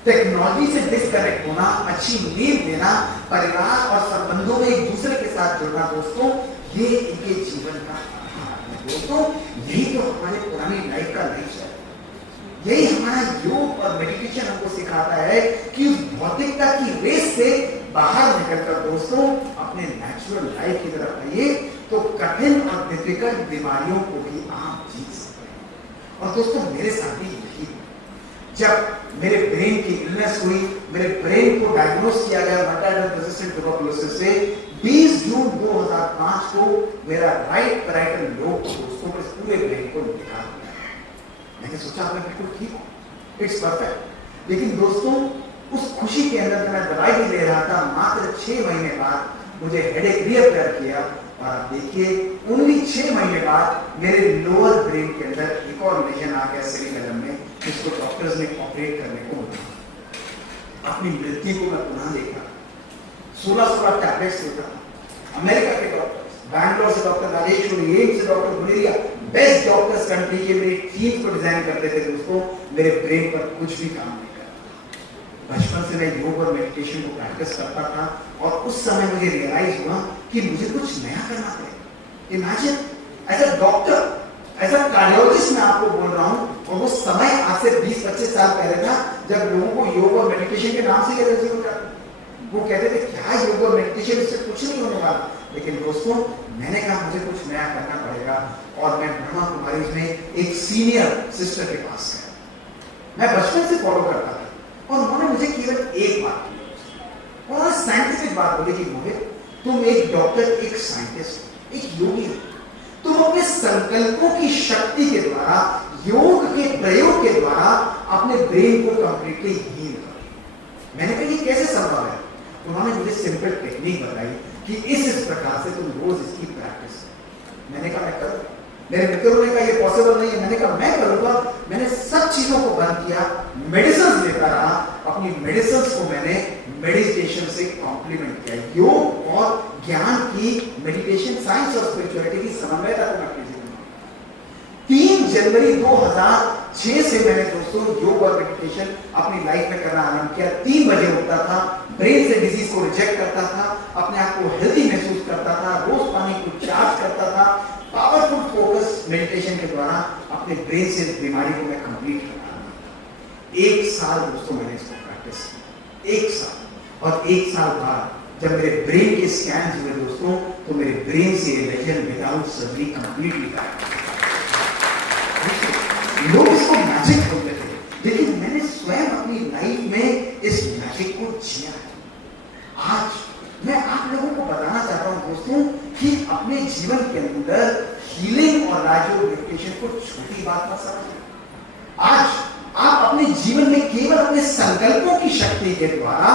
टेक्नोलॉजी से डिस्कनेक्ट होना, अच्छी नींद लेना, परिवार और संबंधों में एक दूसरे के साथ जुड़ना, दोस्तों ये इनके जीवन का आधार है। दोस्तों यही तो हमारे पुरानी लाइफ का लक्ष्य है। यही हमारा योग और मेडिटेशन हमको सिखाता है कि उस भौतिकता की रेस से बाहर निकलकर दोस्तों अपने नेचुरल लाइफ की तरफ आइए, तो कठिन और डिफिकल्ट बीमारियों को भी आप जीत सकते हैं। और दोस्तों मेरे साथ भी यही, जब मेरे ब्रेन की इलनेस हुई, मेरे ब्रेन को डायग्नोस किया गया मल्टीपल रेजिस्टेंट ट्यूबरकुलोसिस से, 20 जून 2005 को मेरा राइट पैराइटल लोब दोस्तों इस पूरे ब्रेन को निकाल दिया। मैंने सोचा मैं बिल्कुल ठीक हूँ, इट्स परफेक्ट। लेकिन दोस्तों उस खुशी के अंदर मैं दवाई भी ले रहा था, मात्र 6 महीने बाद मुझे हेडेक रीअपेयर किया। और आप देखिए उन्हीं 6 महीने बाद मेरे लोअर ब्रेन के अंदर एक और लेजन आ गया सेरिबेलम में, जिसको डॉक्टर्स ने ऑपरेट करने को बोला। अपनी मृत्यु को मैं पुनः देखा, 16 टैबलेट्स लेता था। अमेरिका के डॉक्टर्स, बैंगलोर से डॉक्टर राजेश्वरी, एम्स से doctor Guleria, best doctors country के मेरी टीम को डिजाइन करते थे दोस्तों, मेरे ब्रेन पर कुछ भी काम नहीं करता। बचपन से मैं योग और मेडिटेशन को प्रैक्टिस करता था और उस समय मुझे रियलाइज हुआ कि मुझे कुछ नया करना पड़ेगा। Imagine as a doctor, as a cardiologist मैं आपको बोल रहा हूँ, और वो समय आज से 20-25 साल पहले था जब लोगों को योग और मेडिटेशन के नाम से एलर्जी हो जाती। वो कहते थे क्या योग और मेडिटेशन, इससे कुछ नहीं होने वाला। लेकिन दोस्तों मैंने कहा मुझे कुछ नया करना पड़ेगा और मैं ब्रह्मा कुमारी में एक सीनियर सिस्टर के पास गया। मैं बचपन से फॉलो करता था और उन्होंने मुझे केवल एक बात की और साइंटिफिक बात बोली कि मोहित तुम एक डॉक्टर, एक साइंटिस्ट, एक योगी हो, तुम अपने संकल्पों की शक्ति के द्वारा, योग के प्रयोग के द्वारा अपने ब्रेन को कंप्लीटली हील करो। मैंने कहा ये कैसे संभव है? उन्होंने मुझे सिंपल टेक्निक बताई कि इस प्रकार से तुम रोज इसकी प्रैक्टिस करो। मैंने कहा मैं करूँ। मेरे मित्रों ने कहा ये पॉसिबल नहीं है, मैंने कहा मैं करूंगा। मैंने सब चीजों को बंद किया, मेडिसिन लेता रहा, अपनी मेडिसिन को मैंने मेडिटेशन से कॉम्प्लीमेंट किया। योग और ज्ञान की, मेडिटेशन, साइंस और स्पिरिचुअलिटी की समन्वयता को मैं अपने जीवन में 3 जनवरी 2006 से मैंने दोस्तों योग और मेडिटेशन अपनी लाइफ में करना आरंभ किया। 3 बजे उठता था, ब्रेन से डिजीज को रिजेक्ट करता था, अपने आप को हेल्दी महसूस करता था, रोज पानी को चार्ज करता था, पावरफुल फोकस मेडिटेशन के द्वारा अपने ब्रेन से इस बीमारी को मैं कंप्लीट कर रहा था। 1 साल दोस्तों मैंने इसको प्रैक्टिस किया, 1 साल। और 1 साल बाद जब मेरे ब्रेन के स्कैन हुए दोस्तों, तो मेरे ब्रेन से लेजन विदाउट सर्जरी कंप्लीटली गायब। लोग इसको मैजिक बोलते थे, लेकिन मैंने स्वयं अपनी लाइफ में इस मैजिक को जिया है। आज मैं आप लोगों को बताना चाहता हूं दोस्तों कि अपने जीवन के अंदर हीलिंग और राजयोग मेडिटेशन को छोटी बात मत समझिए। आज आप अपने जीवन में केवल अपने संकल्पों की शक्ति के द्वारा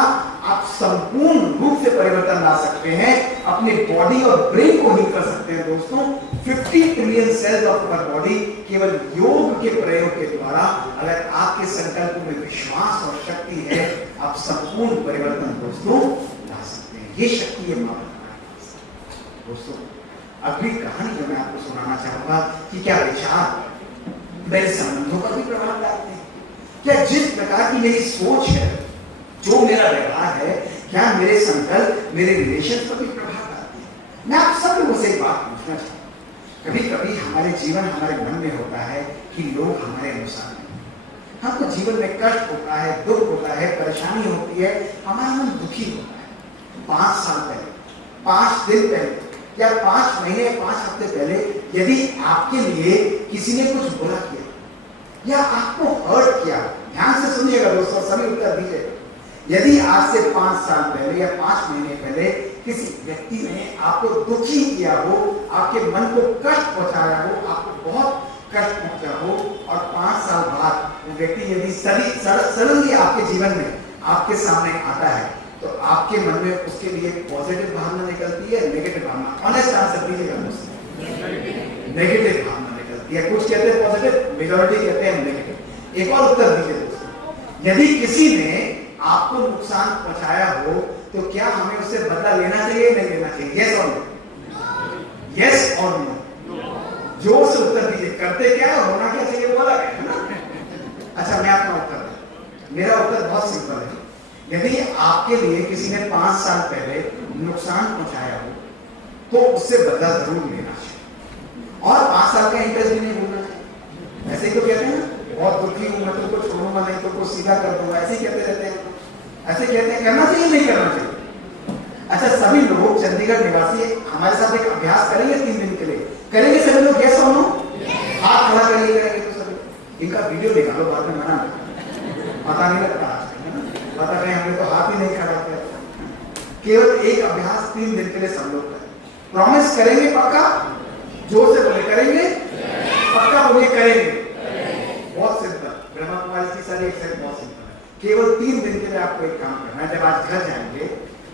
आप संपूर्ण रूप से परिवर्तन ला सकते हैं, अपने बॉडी और ब्रेन को हील कर सकते हैं दोस्तों। 50 trillion cells of our body केवल योग के प्रयोग के द्वारा, अगर आपके संकल्पों में विश्वास और शक्ति है, आप संपूर्ण परिवर्तन दोस्तों ला सकते हैं। ये शक्ति है मां दोस्तों। अगली कहानी जो मैं आपको सुनाना चाहूंगा कि क्या विचार मेरे संबंधों पर भी प्रभाव डालते हैं, क्या जिस प्रकार की मेरी सोच है, जो मेरा व्यवहार है, क्या मेरे संकल्प मेरे रिलेशन पर भी प्रभाव डालते हैं। मैं आप सब लोगों से एक बात पूछना चाहता हूँ, कभी कभी हमारे जीवन हमारे मन में होता है कि लोग हमारे अनुसार नहीं, हमको जीवन में कष्ट होता है, दुख होता है, परेशानी होती है, हमारा मन दुखी होता है। 5 साल पहले, 5 दिन पहले या 5 महीने, 5 हफ्ते पहले यदि आपके लिए किसी ने कुछ बुरा किया या आपको हर्ट किया, ध्यान से सुनिएगा दोस्तों, सभी उत्तर दीजिएगा। यदि आज से 5 साल पहले या 5 महीने पहले किसी व्यक्ति ने आपको दुखी किया हो, आपके मन को कष्ट पहुंचाया हो, आपको बहुत कष्ट पहुंचा हो, और 5 साल बाद वो व्यक्ति यदि सडनली आपके जीवन में आपके सामने आता है, तो आपके मन में उसके लिए पॉजिटिव भावना निकलती है, नेगेटिव भावना? ऑनेस्ट आंसर दीजिएगा मुझसे। नेगेटिव भावना निकलती है। कुछ कहते हैं पॉजिटिव, मेजॉरिटी कहते हैं नेगेटिव। एक और उत्तर दीजिए दोस्तों, यदि किसी ने आपको नुकसान पहुंचाया हो तो क्या हमें उससे बदला लेना चाहिए, नहीं लेना चाहिए? यस और नो? यस और नो? जोर से उत्तर दीजिए। करते क्या है, होना क्या चाहिए, वो अलग है ना? अच्छा, मैं अपना उत्तर दूं। मेरा उत्तर बहुत सिंपल है। यदि आपके लिए किसी ने 5 साल पहले नुकसान पहुंचाया हो तो उससे बदला जरूर लेना चाहिए, और 5 साल का इंटरेस्ट भी नहीं भूलना चाहिए। ऐसे ही तो कहते हैं ना, बहुत दुखी हूं, मैं तुमको छोड़ूंगा नहीं, तुमको सीधा कर दूंगा, ऐसे ही कहते रहते हैं। ऐसे कहते हैं, करना चाहिए नहीं करना चाहिए? अच्छा, सभी लोग चंडीगढ़ निवासी हमारे साथ एक अभ्यास करेंगे 3 दिन के लिए। करेंगे सभी लोग? यस और नो? हाथ खड़ा करिए। करेंगे तो सभी। इनका वीडियो निकालो, बाद में मना पता नहीं लगता, पता नहीं, हमने तो हाथ ही नहीं खड़ा किया। केवल एक अभ्यास 3 दिन के लिए सब लोग करें। प्रॉमिस करेंगे? पक्का? जोर से बोले, करेंगे? पक्का बोलिए, करेंगे। बहुत सिंपल, ब्रह्मा कुमारी की सारी एक्सरसाइज बहुत सिंपल है। केवल 3 दिन के लिए आपको एक काम करना है। जब आज घर जाएंगे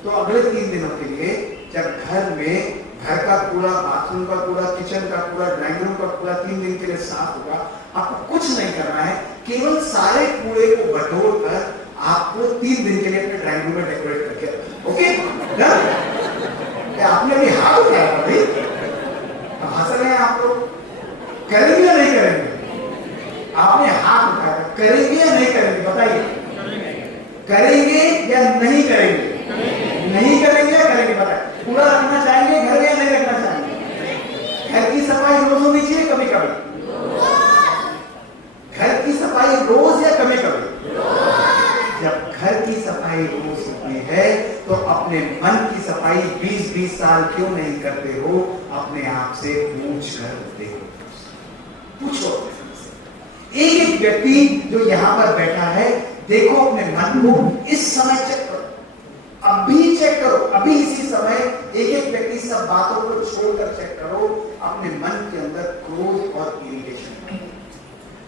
तो अगले 3 दिनों के लिए, जब घर में घर का पूरा, बाथरूम का पूरा, किचन का पूरा, ड्राइंग रूम का पूरा 3 दिन के लिए साफ होगा, आपको कुछ नहीं करना है। केवल सारे कूड़े को बटोर कर आपको 3 दिन के लिए अपने ड्राइंग रूम में डेकोरेट करके, ओके? आपने भी हाथ उठाया भाई, हंस रहे हैं आप लोग। करेंगे या नहीं करेंगे? आपने हाथ उठाया, करेंगे या नहीं करेंगे? बताइए, करेंगे या नहीं करेंगे? नहीं करेंगे या करेंगे? बताइए। पूरा रखना चाहेंगे घर में या नहीं रखना चाहेंगे? घर की सफाई रोज होनी चाहिए, कभी कभी? घर की सफाई रोज या कभी कभी? जब घर की सफाई रोज होती है तो अपने मन की सफाई 20-20 साल क्यों नहीं करते हो? अपने आप से पूछ कर देखो, पूछो। एक एक व्यक्ति जो यहां पर बैठा है, देखो अपने मन को इस समय चेक करो, अभी चेक करो, अभी इसी समय एक एक व्यक्ति सब बातों को छोड़कर चेक करो अपने मन के अंदर क्रोध और इरिटेशन,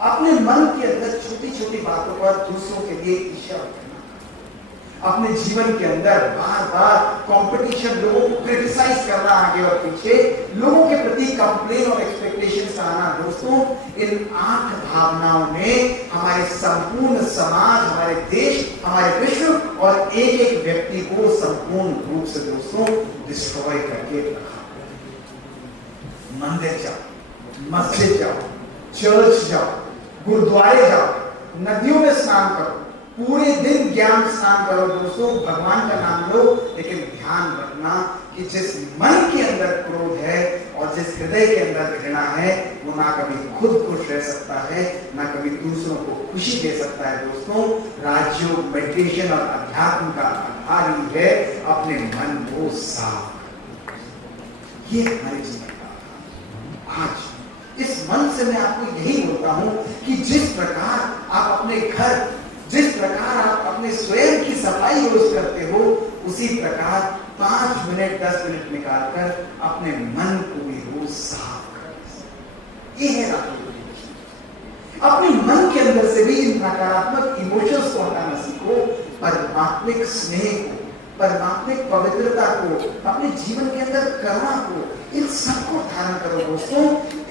अपने मन के अंदर छोटी छोटी बातों पर दूसरों के लिए ईर्ष्या करना, अपने जीवन के अंदर बार बार कंपटीशन, लोगों को क्रिटिसाइज करना आगे और पीछे, लोगों के प्रति कंप्लेन और एक्सपेक्टेशंस आना। दोस्तों, इन 8 भावनाओं ने हमारे संपूर्ण समाज, हमारे देश, हमारे विश्व और एक एक व्यक्ति को संपूर्ण रूप से दोस्तों डिस्ट्रॉय करके रखा। मंदिर जाओ, मस्जिद जाओ, चर्च जाओ, गुरुद्वारे जाओ, नदियों में स्नान करो, पूरे दिन ज्ञान स्नान करो दोस्तों, भगवान का नाम लो, लेकिन ध्यान रखना कि जिस मन के अंदर क्रोध है और जिस हृदय के अंदर घृणा है, वो ना कभी खुद खुश रह सकता है, ना कभी दूसरों को खुशी दे सकता है। दोस्तों, राजयोग, मेडिटेशन और अध्यात्म का आधार ही है अपने मन को साफ। ये हमारे जीवन का आज इस मन से मैं आपको यही बोलता हूं कि जिस प्रकार आप अपने घर, जिस प्रकार आप अपने स्वयं की सफाई रोज करते हो, उसी प्रकार 5 मिनट 10 मिनट निकालकर अपने मन को भी रोज साफ कर। ये है अपने मन के अंदर से भी इन नकारात्मक इमोशंस को हटाना सीखो, परमात्मिक स्नेह को, परमात्मिक पवित्रता को, अपने जीवन के अंदर करुणा को, इन सबको धारण करो दोस्तों।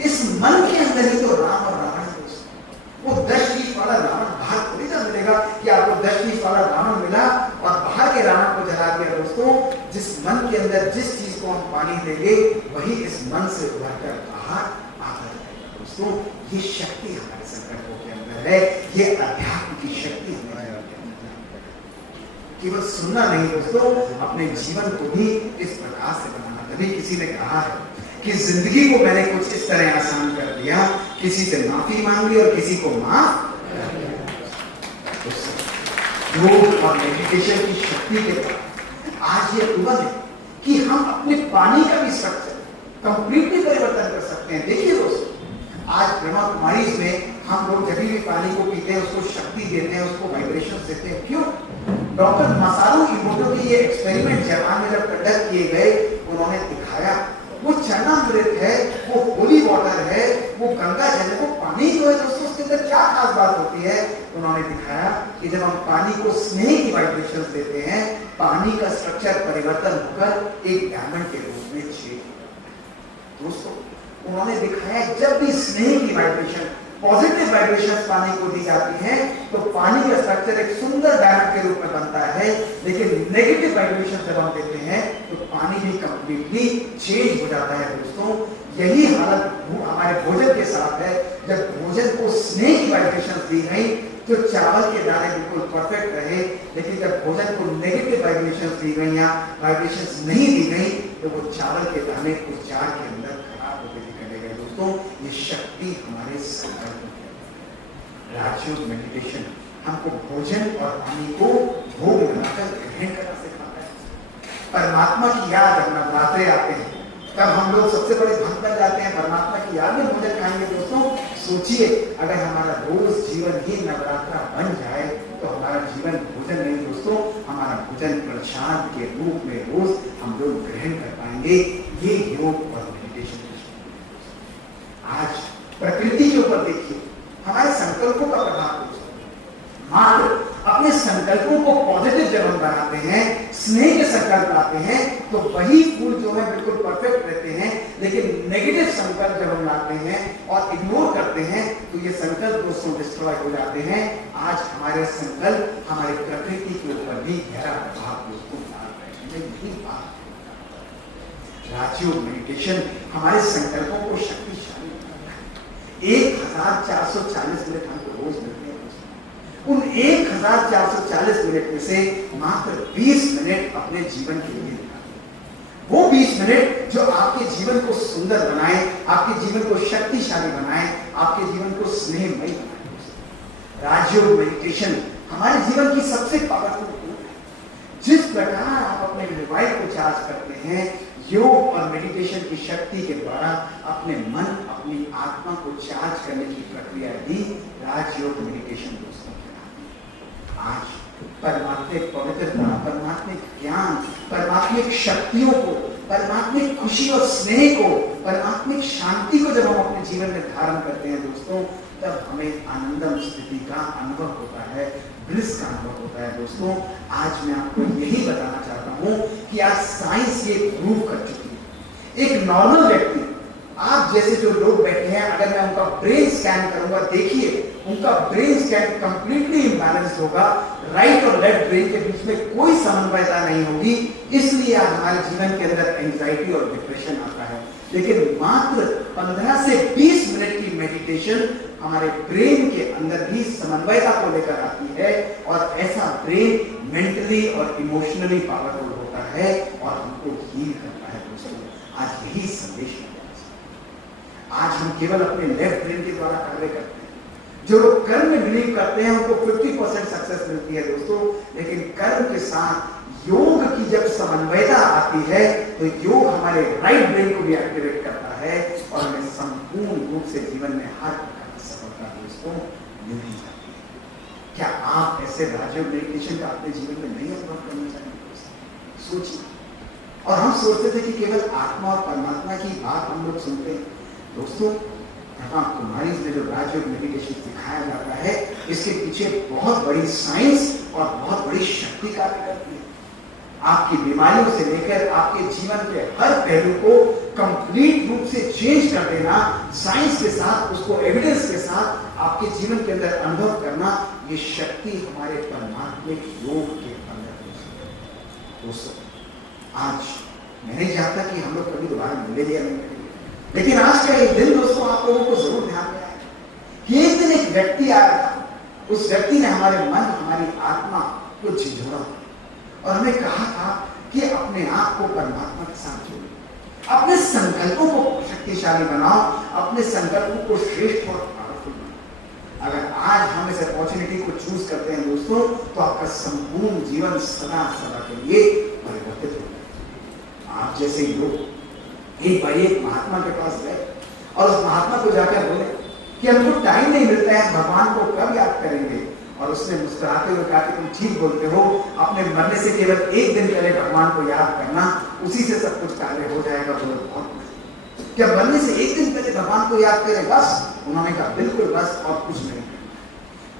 इस मन के अंदर ही तो राम और रावण है दोस्तों। वो 10 शीश वाला रावण बाहर थोड़ी ना मिलेगा कि आपको 10 शीश वाला रावण मिला और बाहर के रावण को जला दिया। दोस्तों, जिस मन के अंदर जिस चीज को हम पानी देंगे, वही इस मन से उभरकर बाहर आता है। दोस्तों, ये शक्ति हमारे संकल्पों के अंदर है, ये अध्यात्म की शक्ति हमारे अंदर है। केवल सुनना नहीं दोस्तों, अपने जीवन को भी इस प्रकार से बनाना। तभी किसी ने कहा है कि जिंदगी को मैंने कुछ इस तरह आसान कर दिया, किसी से माफी मांग ली और किसी को माफ कर दिया। योग और मेडिटेशन की शक्ति के बाद आज ये अनुभव है कि हम अपने पानी का भी स्ट्रक्चर कंप्लीटली परिवर्तन कर सकते हैं। देखिए दोस्तों, आज ब्रह्मा कुमारी में हम लोग जब भी पानी को पीते हैं उसको शक्ति देते हैं, उसको वाइब्रेशन देते हैं। क्यों? डॉक्टर मसारू इमोटो की ये एक्सपेरिमेंट जापान में जब कंडक्ट किए गए, उन्होंने दिखाया वो चरणामृत है, वो होली वाटर है, वो गंगा जल है, वो पानी जो है दोस्तों, उसके अंदर क्या खास बात होती है? उन्होंने दिखाया कि जब हम पानी को स्नेह की वाइब्रेशंस देते हैं, पानी का स्ट्रक्चर परिवर्तन होकर एक डायमंड के रूप में छेद। दोस्तों उन्होंने दिखाया जब भी स्नेह की वाइब्रेशन, पॉजिटिव वाइब्रेशंस पानी को दी जाती हैं, तो पानी का स्ट्रक्चर एक सुंदर डायमंड के रूप में बनता है। लेकिन नेगेटिव वाइब्रेशन जब हम देते हैं तो पानी भी कंप्लीटली चेंज हो जाता है। दोस्तों यही हालत हमारे भोजन के साथ है। जब भोजन को स्नेह की वाइब्रेशंस दी गई तो चावल के दाने बिल्कुल परफेक्ट रहे, लेकिन जब भोजन को नेगेटिव वाइब्रेशंस दी गई या वाइब्रेशंस नहीं दी गई तो वो चावल के दाने उस जार के अंदर खराब होते दिखाई गए। दोस्तों ये शक्ति हमारे संकल्प में है। राजयोग मेडिटेशन हमको भोजन और पानी को भोग लगाकर ग्रहण करना सिखाता है। परमात्मा की याद, जब नवरात्रे आते हैं तब हम लोग सबसे बड़े भक्त बन जाते हैं, परमात्मा की याद में भोजन खाएंगे। दोस्तों सोचिए अगर हमारा रोज जीवन ही नवरात्रा बन जाए तो हमारा जीवन भोजन नहीं दोस्तों, हमारा भोजन प्रसाद के रूप में रोज हम लोग ग्रहण कर पाएंगे। ये योग और मेडिटेशन। आज प्रकृति के ऊपर देखिए, हमारे संकल्पों का प्रभाव दोस्तों, मात्र अपने संकल्पों को पॉजिटिव जब हम बनाते हैं, स्नेह के संकल्प लाते हैं, तो वही फूल जो है बिल्कुल परफेक्ट रहते हैं। लेकिन नेगेटिव संकल्प जब हम लाते हैं और इग्नोर करते हैं तो ये संकल्प दोस्तों डिस्ट्रॉय हो जाते हैं। आज हमारे संकल्प हमारी प्रकृति के ऊपर भी गहरा प्रभाव दोस्तों डाल रहे हैं। राजयोग मेडिटेशन हमारे संकल्पों को शक्तिशाली बनाता है। 1440 मिनट हमको रोज मिलते हैं। उन 1440 मिनट में से मात्र 20 मिनट अपने जीवन के लिए निकालें। वो 20 मिनट जो आपके जीवन को सुंदर बनाए, आपके जीवन को शक्तिशाली बनाए, आपके जीवन को स्नेहमयी बनाए। राजयोग मेडिटेशन हमारे जीवन की सबसे पावरफुल टूल है। जिस प्रकार आप अपने डिवाइस को चार्ज करते हैं, योग और मेडिटेशन की शक्ति के द्वारा अपने मन, अपनी आत्मा को चार्ज करने की प्रक्रिया भी राजयोग मेडिटेशन दोस्तों। आज परमात्मिक पवित्रता, परमात्मिक ज्ञान, परमात्मिक शक्तियों को, परमात्मिक खुशी और स्नेह को, परमात्मिक शांति को जब हम अपने जीवन में धारण करते हैं दोस्तों, तब हमें आनंदम स्थिति का अनुभव होता है, ब्लिस का अनुभव होता है। दोस्तों आज मैं आपको यही बताना चाहता हूं कि आज साइंस ये प्रूव कर चुकी है। एक नॉर्मल व्यक्ति, आप जैसे जो लोग बैठे हैं, अगर मैं उनका ब्रेन स्कैन करूंगा, देखिए उनका ब्रेन स्कैन कंप्लीटली इम्बैलेंस होगा। राइट और लेफ्ट ब्रेन के बीच में कोई समन्वयता नहीं होगी। इसलिए आज हमारे जीवन के अंदर एंजाइटी और डिप्रेशन आता है। लेकिन मात्र 15 से 20 मिनट की मेडिटेशन हमारे ब्रेन के अंदर भी समन्वयता को लेकर आती है और ऐसा ब्रेन मेंटली और इमोशनली पावरफुल होता है और हमको हील करता है। दोस्तों आज यही संदेश है। आज हम केवल अपने लेफ्ट ब्रेन के द्वारा कार्य करते हैं। जो लोग कर्म में बिलीव करते हैं उनको 50% सक्सेस मिलती है दोस्तों, लेकिन कर्म के साथ योग की जब समन्वयता आती है तो योग हमारे राइट ब्रेन को भी एक्टिवेट करता है और हमें संपूर्ण रूप से जीवन में हर प्रकार की सफलता दोस्तों मिल जाती है। क्या आप ऐसे राजयोग मेडिटेशन का अपने जीवन में नहीं अनुभव करना चाहेंगे? सोचिए। और हम सोचते थे कि केवल आत्मा और परमात्मा की बात हम लोग सुनते हैं। दोस्तों कुमारी में जो राजयोग मेडिटेशन सिखाया जाता है, इसके पीछे बहुत बड़ी साइंस और बहुत बड़ी शक्ति कार्य करती है। आपकी बीमारियों से लेकर आपके जीवन के हर पहलू को कंप्लीट रूप से चेंज कर देना, साइंस के साथ, उसको एविडेंस के साथ आपके जीवन के अंदर अनुभव करना, ये शक्ति हमारे परमात्मिक योग के अंदर है। दोस्तों आज मैं नहीं चाहता कि हम लोग कभी दोबारा मिले या नहीं, लेकिन आज का एक दिन दोस्तों आप लोगों को जरूर ध्यान में आए कि एक दिन एक व्यक्ति आया था। उस व्यक्ति ने हमारे मन, हमारी आत्मा को झिझोड़ा और हमें कहा था कि अपने आप को परमात्मा के साथ जोड़ो, अपने संकल्पों को शक्तिशाली बनाओ, अपने संकल्पों को श्रेष्ठ और पावरफुल बनाओ। अगर आज हम इस अपॉर्चुनिटी को चूज करते हैं दोस्तों, तो आपका संपूर्ण जीवन सदा सदा के लिए परिवर्तित होगा। आप जैसे लोग एक भाई एक महात्मा के पास गए और उस महात्मा को जाकर बोले कि हमको टाइम नहीं मिलता है, भगवान को कब याद करेंगे। और उसने मुस्कुराते हुए कहा कि तुम ठीक बोलते हो, अपने मरने से केवल एक दिन पहले भगवान को याद करना, उसी से सब कुछ कार्य हो जाएगा। बोले बहुत खुश। क्या मरने से एक दिन पहले भगवान को याद करें बस? उन्होंने कहा बिल्कुल बस, और कुछ नहीं।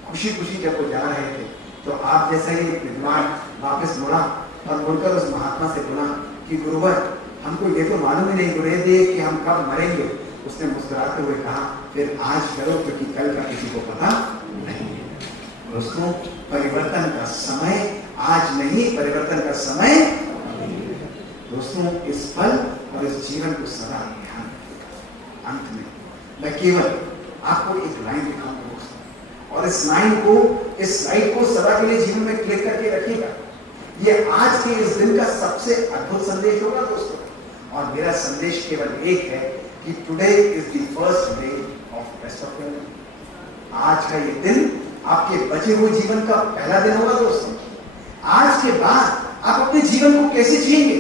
खुशी खुशी जब वो जा रहे थे तो आप जैसा ही विद्वान वापस मुड़ा और मुड़कर उस महात्मा से बोला कि गुरुवर, हमको ये तो मालूम ही नहीं गुरुदेव कि हम कब मरेंगे। उसने मुस्कुराते हुए कहा फिर आज करो, क्योंकि कल का किसी को पता नहीं है। दोस्तों, परिवर्तन का समय आज नहीं, परिवर्तन का समय। दोस्तों, इस पल और इस जीवन को सदा ध्यान। अंत में मैं केवल आपको एक लाइन दिखाऊंगा दोस्तों, और इस लाइन को सदा के लिए जीवन में क्लिक करके रखिएगा। ये आज के इस दिन का सबसे अद्भुत संदेश होगा दोस्तों, और मेरा संदेश केवल एक है कि today is the first day of rest of your life. आज का ये दिन आपके बचे हुए जीवन का पहला दिन होगा दोस्तों। आज के बाद आप अपने जीवन को कैसे जिएंगे,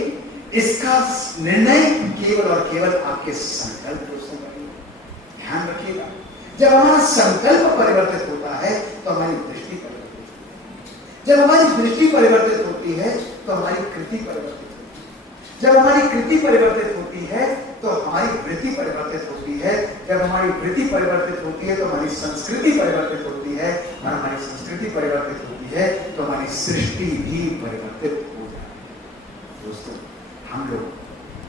इसका निर्णय केवल और केवल आपके संकल्प दोस्तों करेंगे। ध्यान रखिएगा, जब हमारा संकल्प परिवर्तित होता है तो हमारी दृष्टि परिवर्तित होती है। जब हमारी दृष्टि परिवर्तित होती है तो हमारी कृति परिवर्तित होती है। जब हमारी कृति परिवर्तित होती है तो हमारी वृत्ति परिवर्तित होती है। जब हमारी वृत्ति परिवर्तित होती है तो हमारी संस्कृति परिवर्तित होती है, और हमारी संस्कृति परिवर्तित होती है तो हमारी सृष्टि भी परिवर्तित हो जाती है। दोस्तों, हम लोग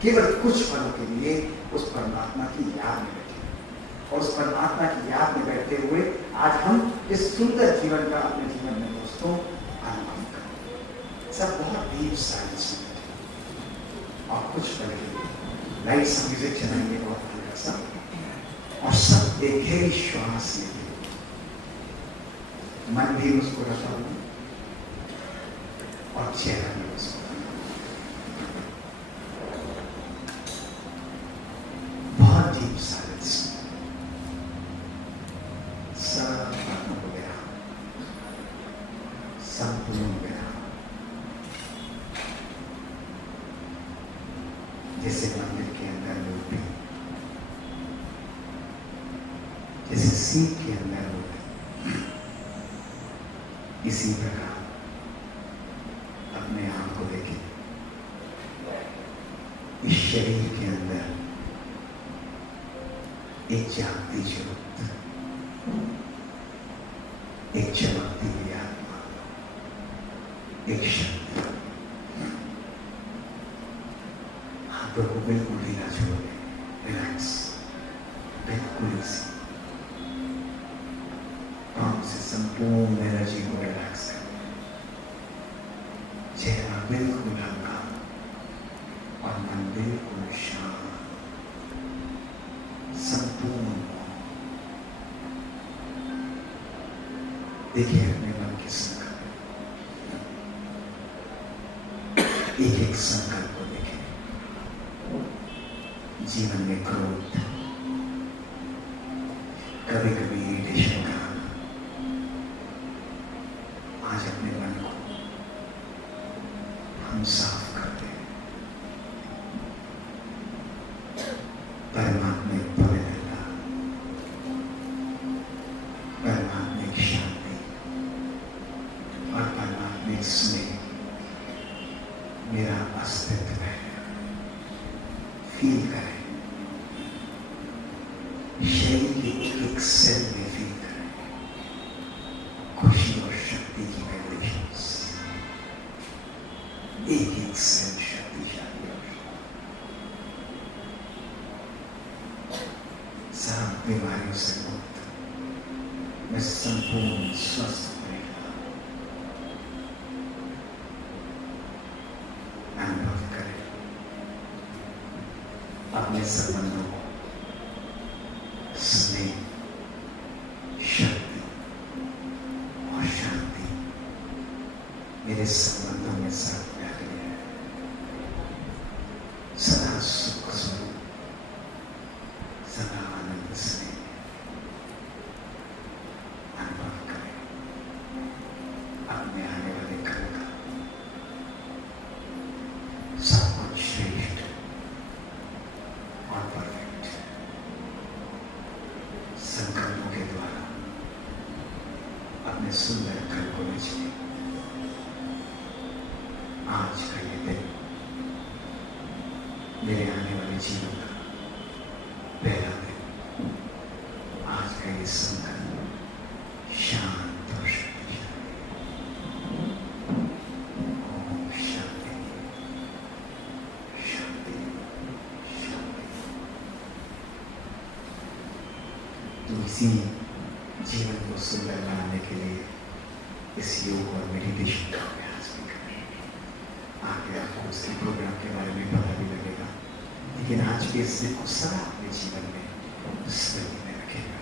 केवल कुछ पलों के लिए उस परमात्मा की याद में बैठे, और उस परमात्मा की याद में बैठते हुए आज हम इस सुंदर जीवन का अपने जीवन में दोस्तों अनुभव करें। सब बहुत डीप साइंस में और कुछ पल के लिए लाइट सा म्यूजिक चलाएंगे बहुत हल्का सा, और सब एक गहरी श्वास लेंगे। मन भी मुस्कुराता हूं और चेहरा भी मुस्कुराता हूं। बहुत डीप साइलेंस, सब खत्म हो गया, संपूर्ण हो गया। जैसे मंदिर के अंदर लोग भी, जैसे सीख के अंदर लोग, इसी प्रकार अपने आप को देखें। इस शरीर के अंदर एक जागती ज्योत, एक चमकती हुई आत्मा, एक शक्ति। हाथों को बिल्कुल ढीला छोड़े, रिलैक्स, बिल्कुल इसी से संपूर्ण एनर्जी को रिलैक्स करें। चेहरा बिल्कुल हल्का और मन बिल्कुल शांत, संपूर्ण। देखिए अपने मन के संकल्प, एक एक संकल्प को देखें। जीवन में क्रोध, कभी कभी इरिटेशन का, आज अपने मन को हम साफ करते हैं। परमात्मिक पवित्रता, परमात्मिक शांति और परमात्मिक स्नेह मेरा अस्तित्व है। फील करें, शरीर के एक सेल में फील करें खुशी और शक्ति की वाइब्रेशंस। एक एक सेल शक्तिशाली और सब बीमारियों से मुक्त, मैं संपूर्ण स्वस्थ रहेगा। अनुभव करें अपने संबंधों को, स्नेह, शक्ति और शांति मेरे संबंधों में साथ बैठ गया है। सदा सुख स्वरूप, सदा आनंद स्नेह अनुभव करें अपने आने वाले कल का। सब कुछ श्रेष्ठ और परफेक्ट, सुंदर कल को न जिए। आज का ये दिन मेरे आने वाले जीवन का पहला दिन, आज का ये सुंदर शांत और शक्तिशाली। ओम शांति शांति शांति। तो इसी जीवन को सुंदर बनाने के लिए इस योग और मेडिटेशन का अभ्यास भी करें। आगे आपको उसके प्रोग्राम के बारे में पता भी लगेगा, लेकिन आज के इस दिन को सदा अपने जीवन में स्मृति में रखेगा।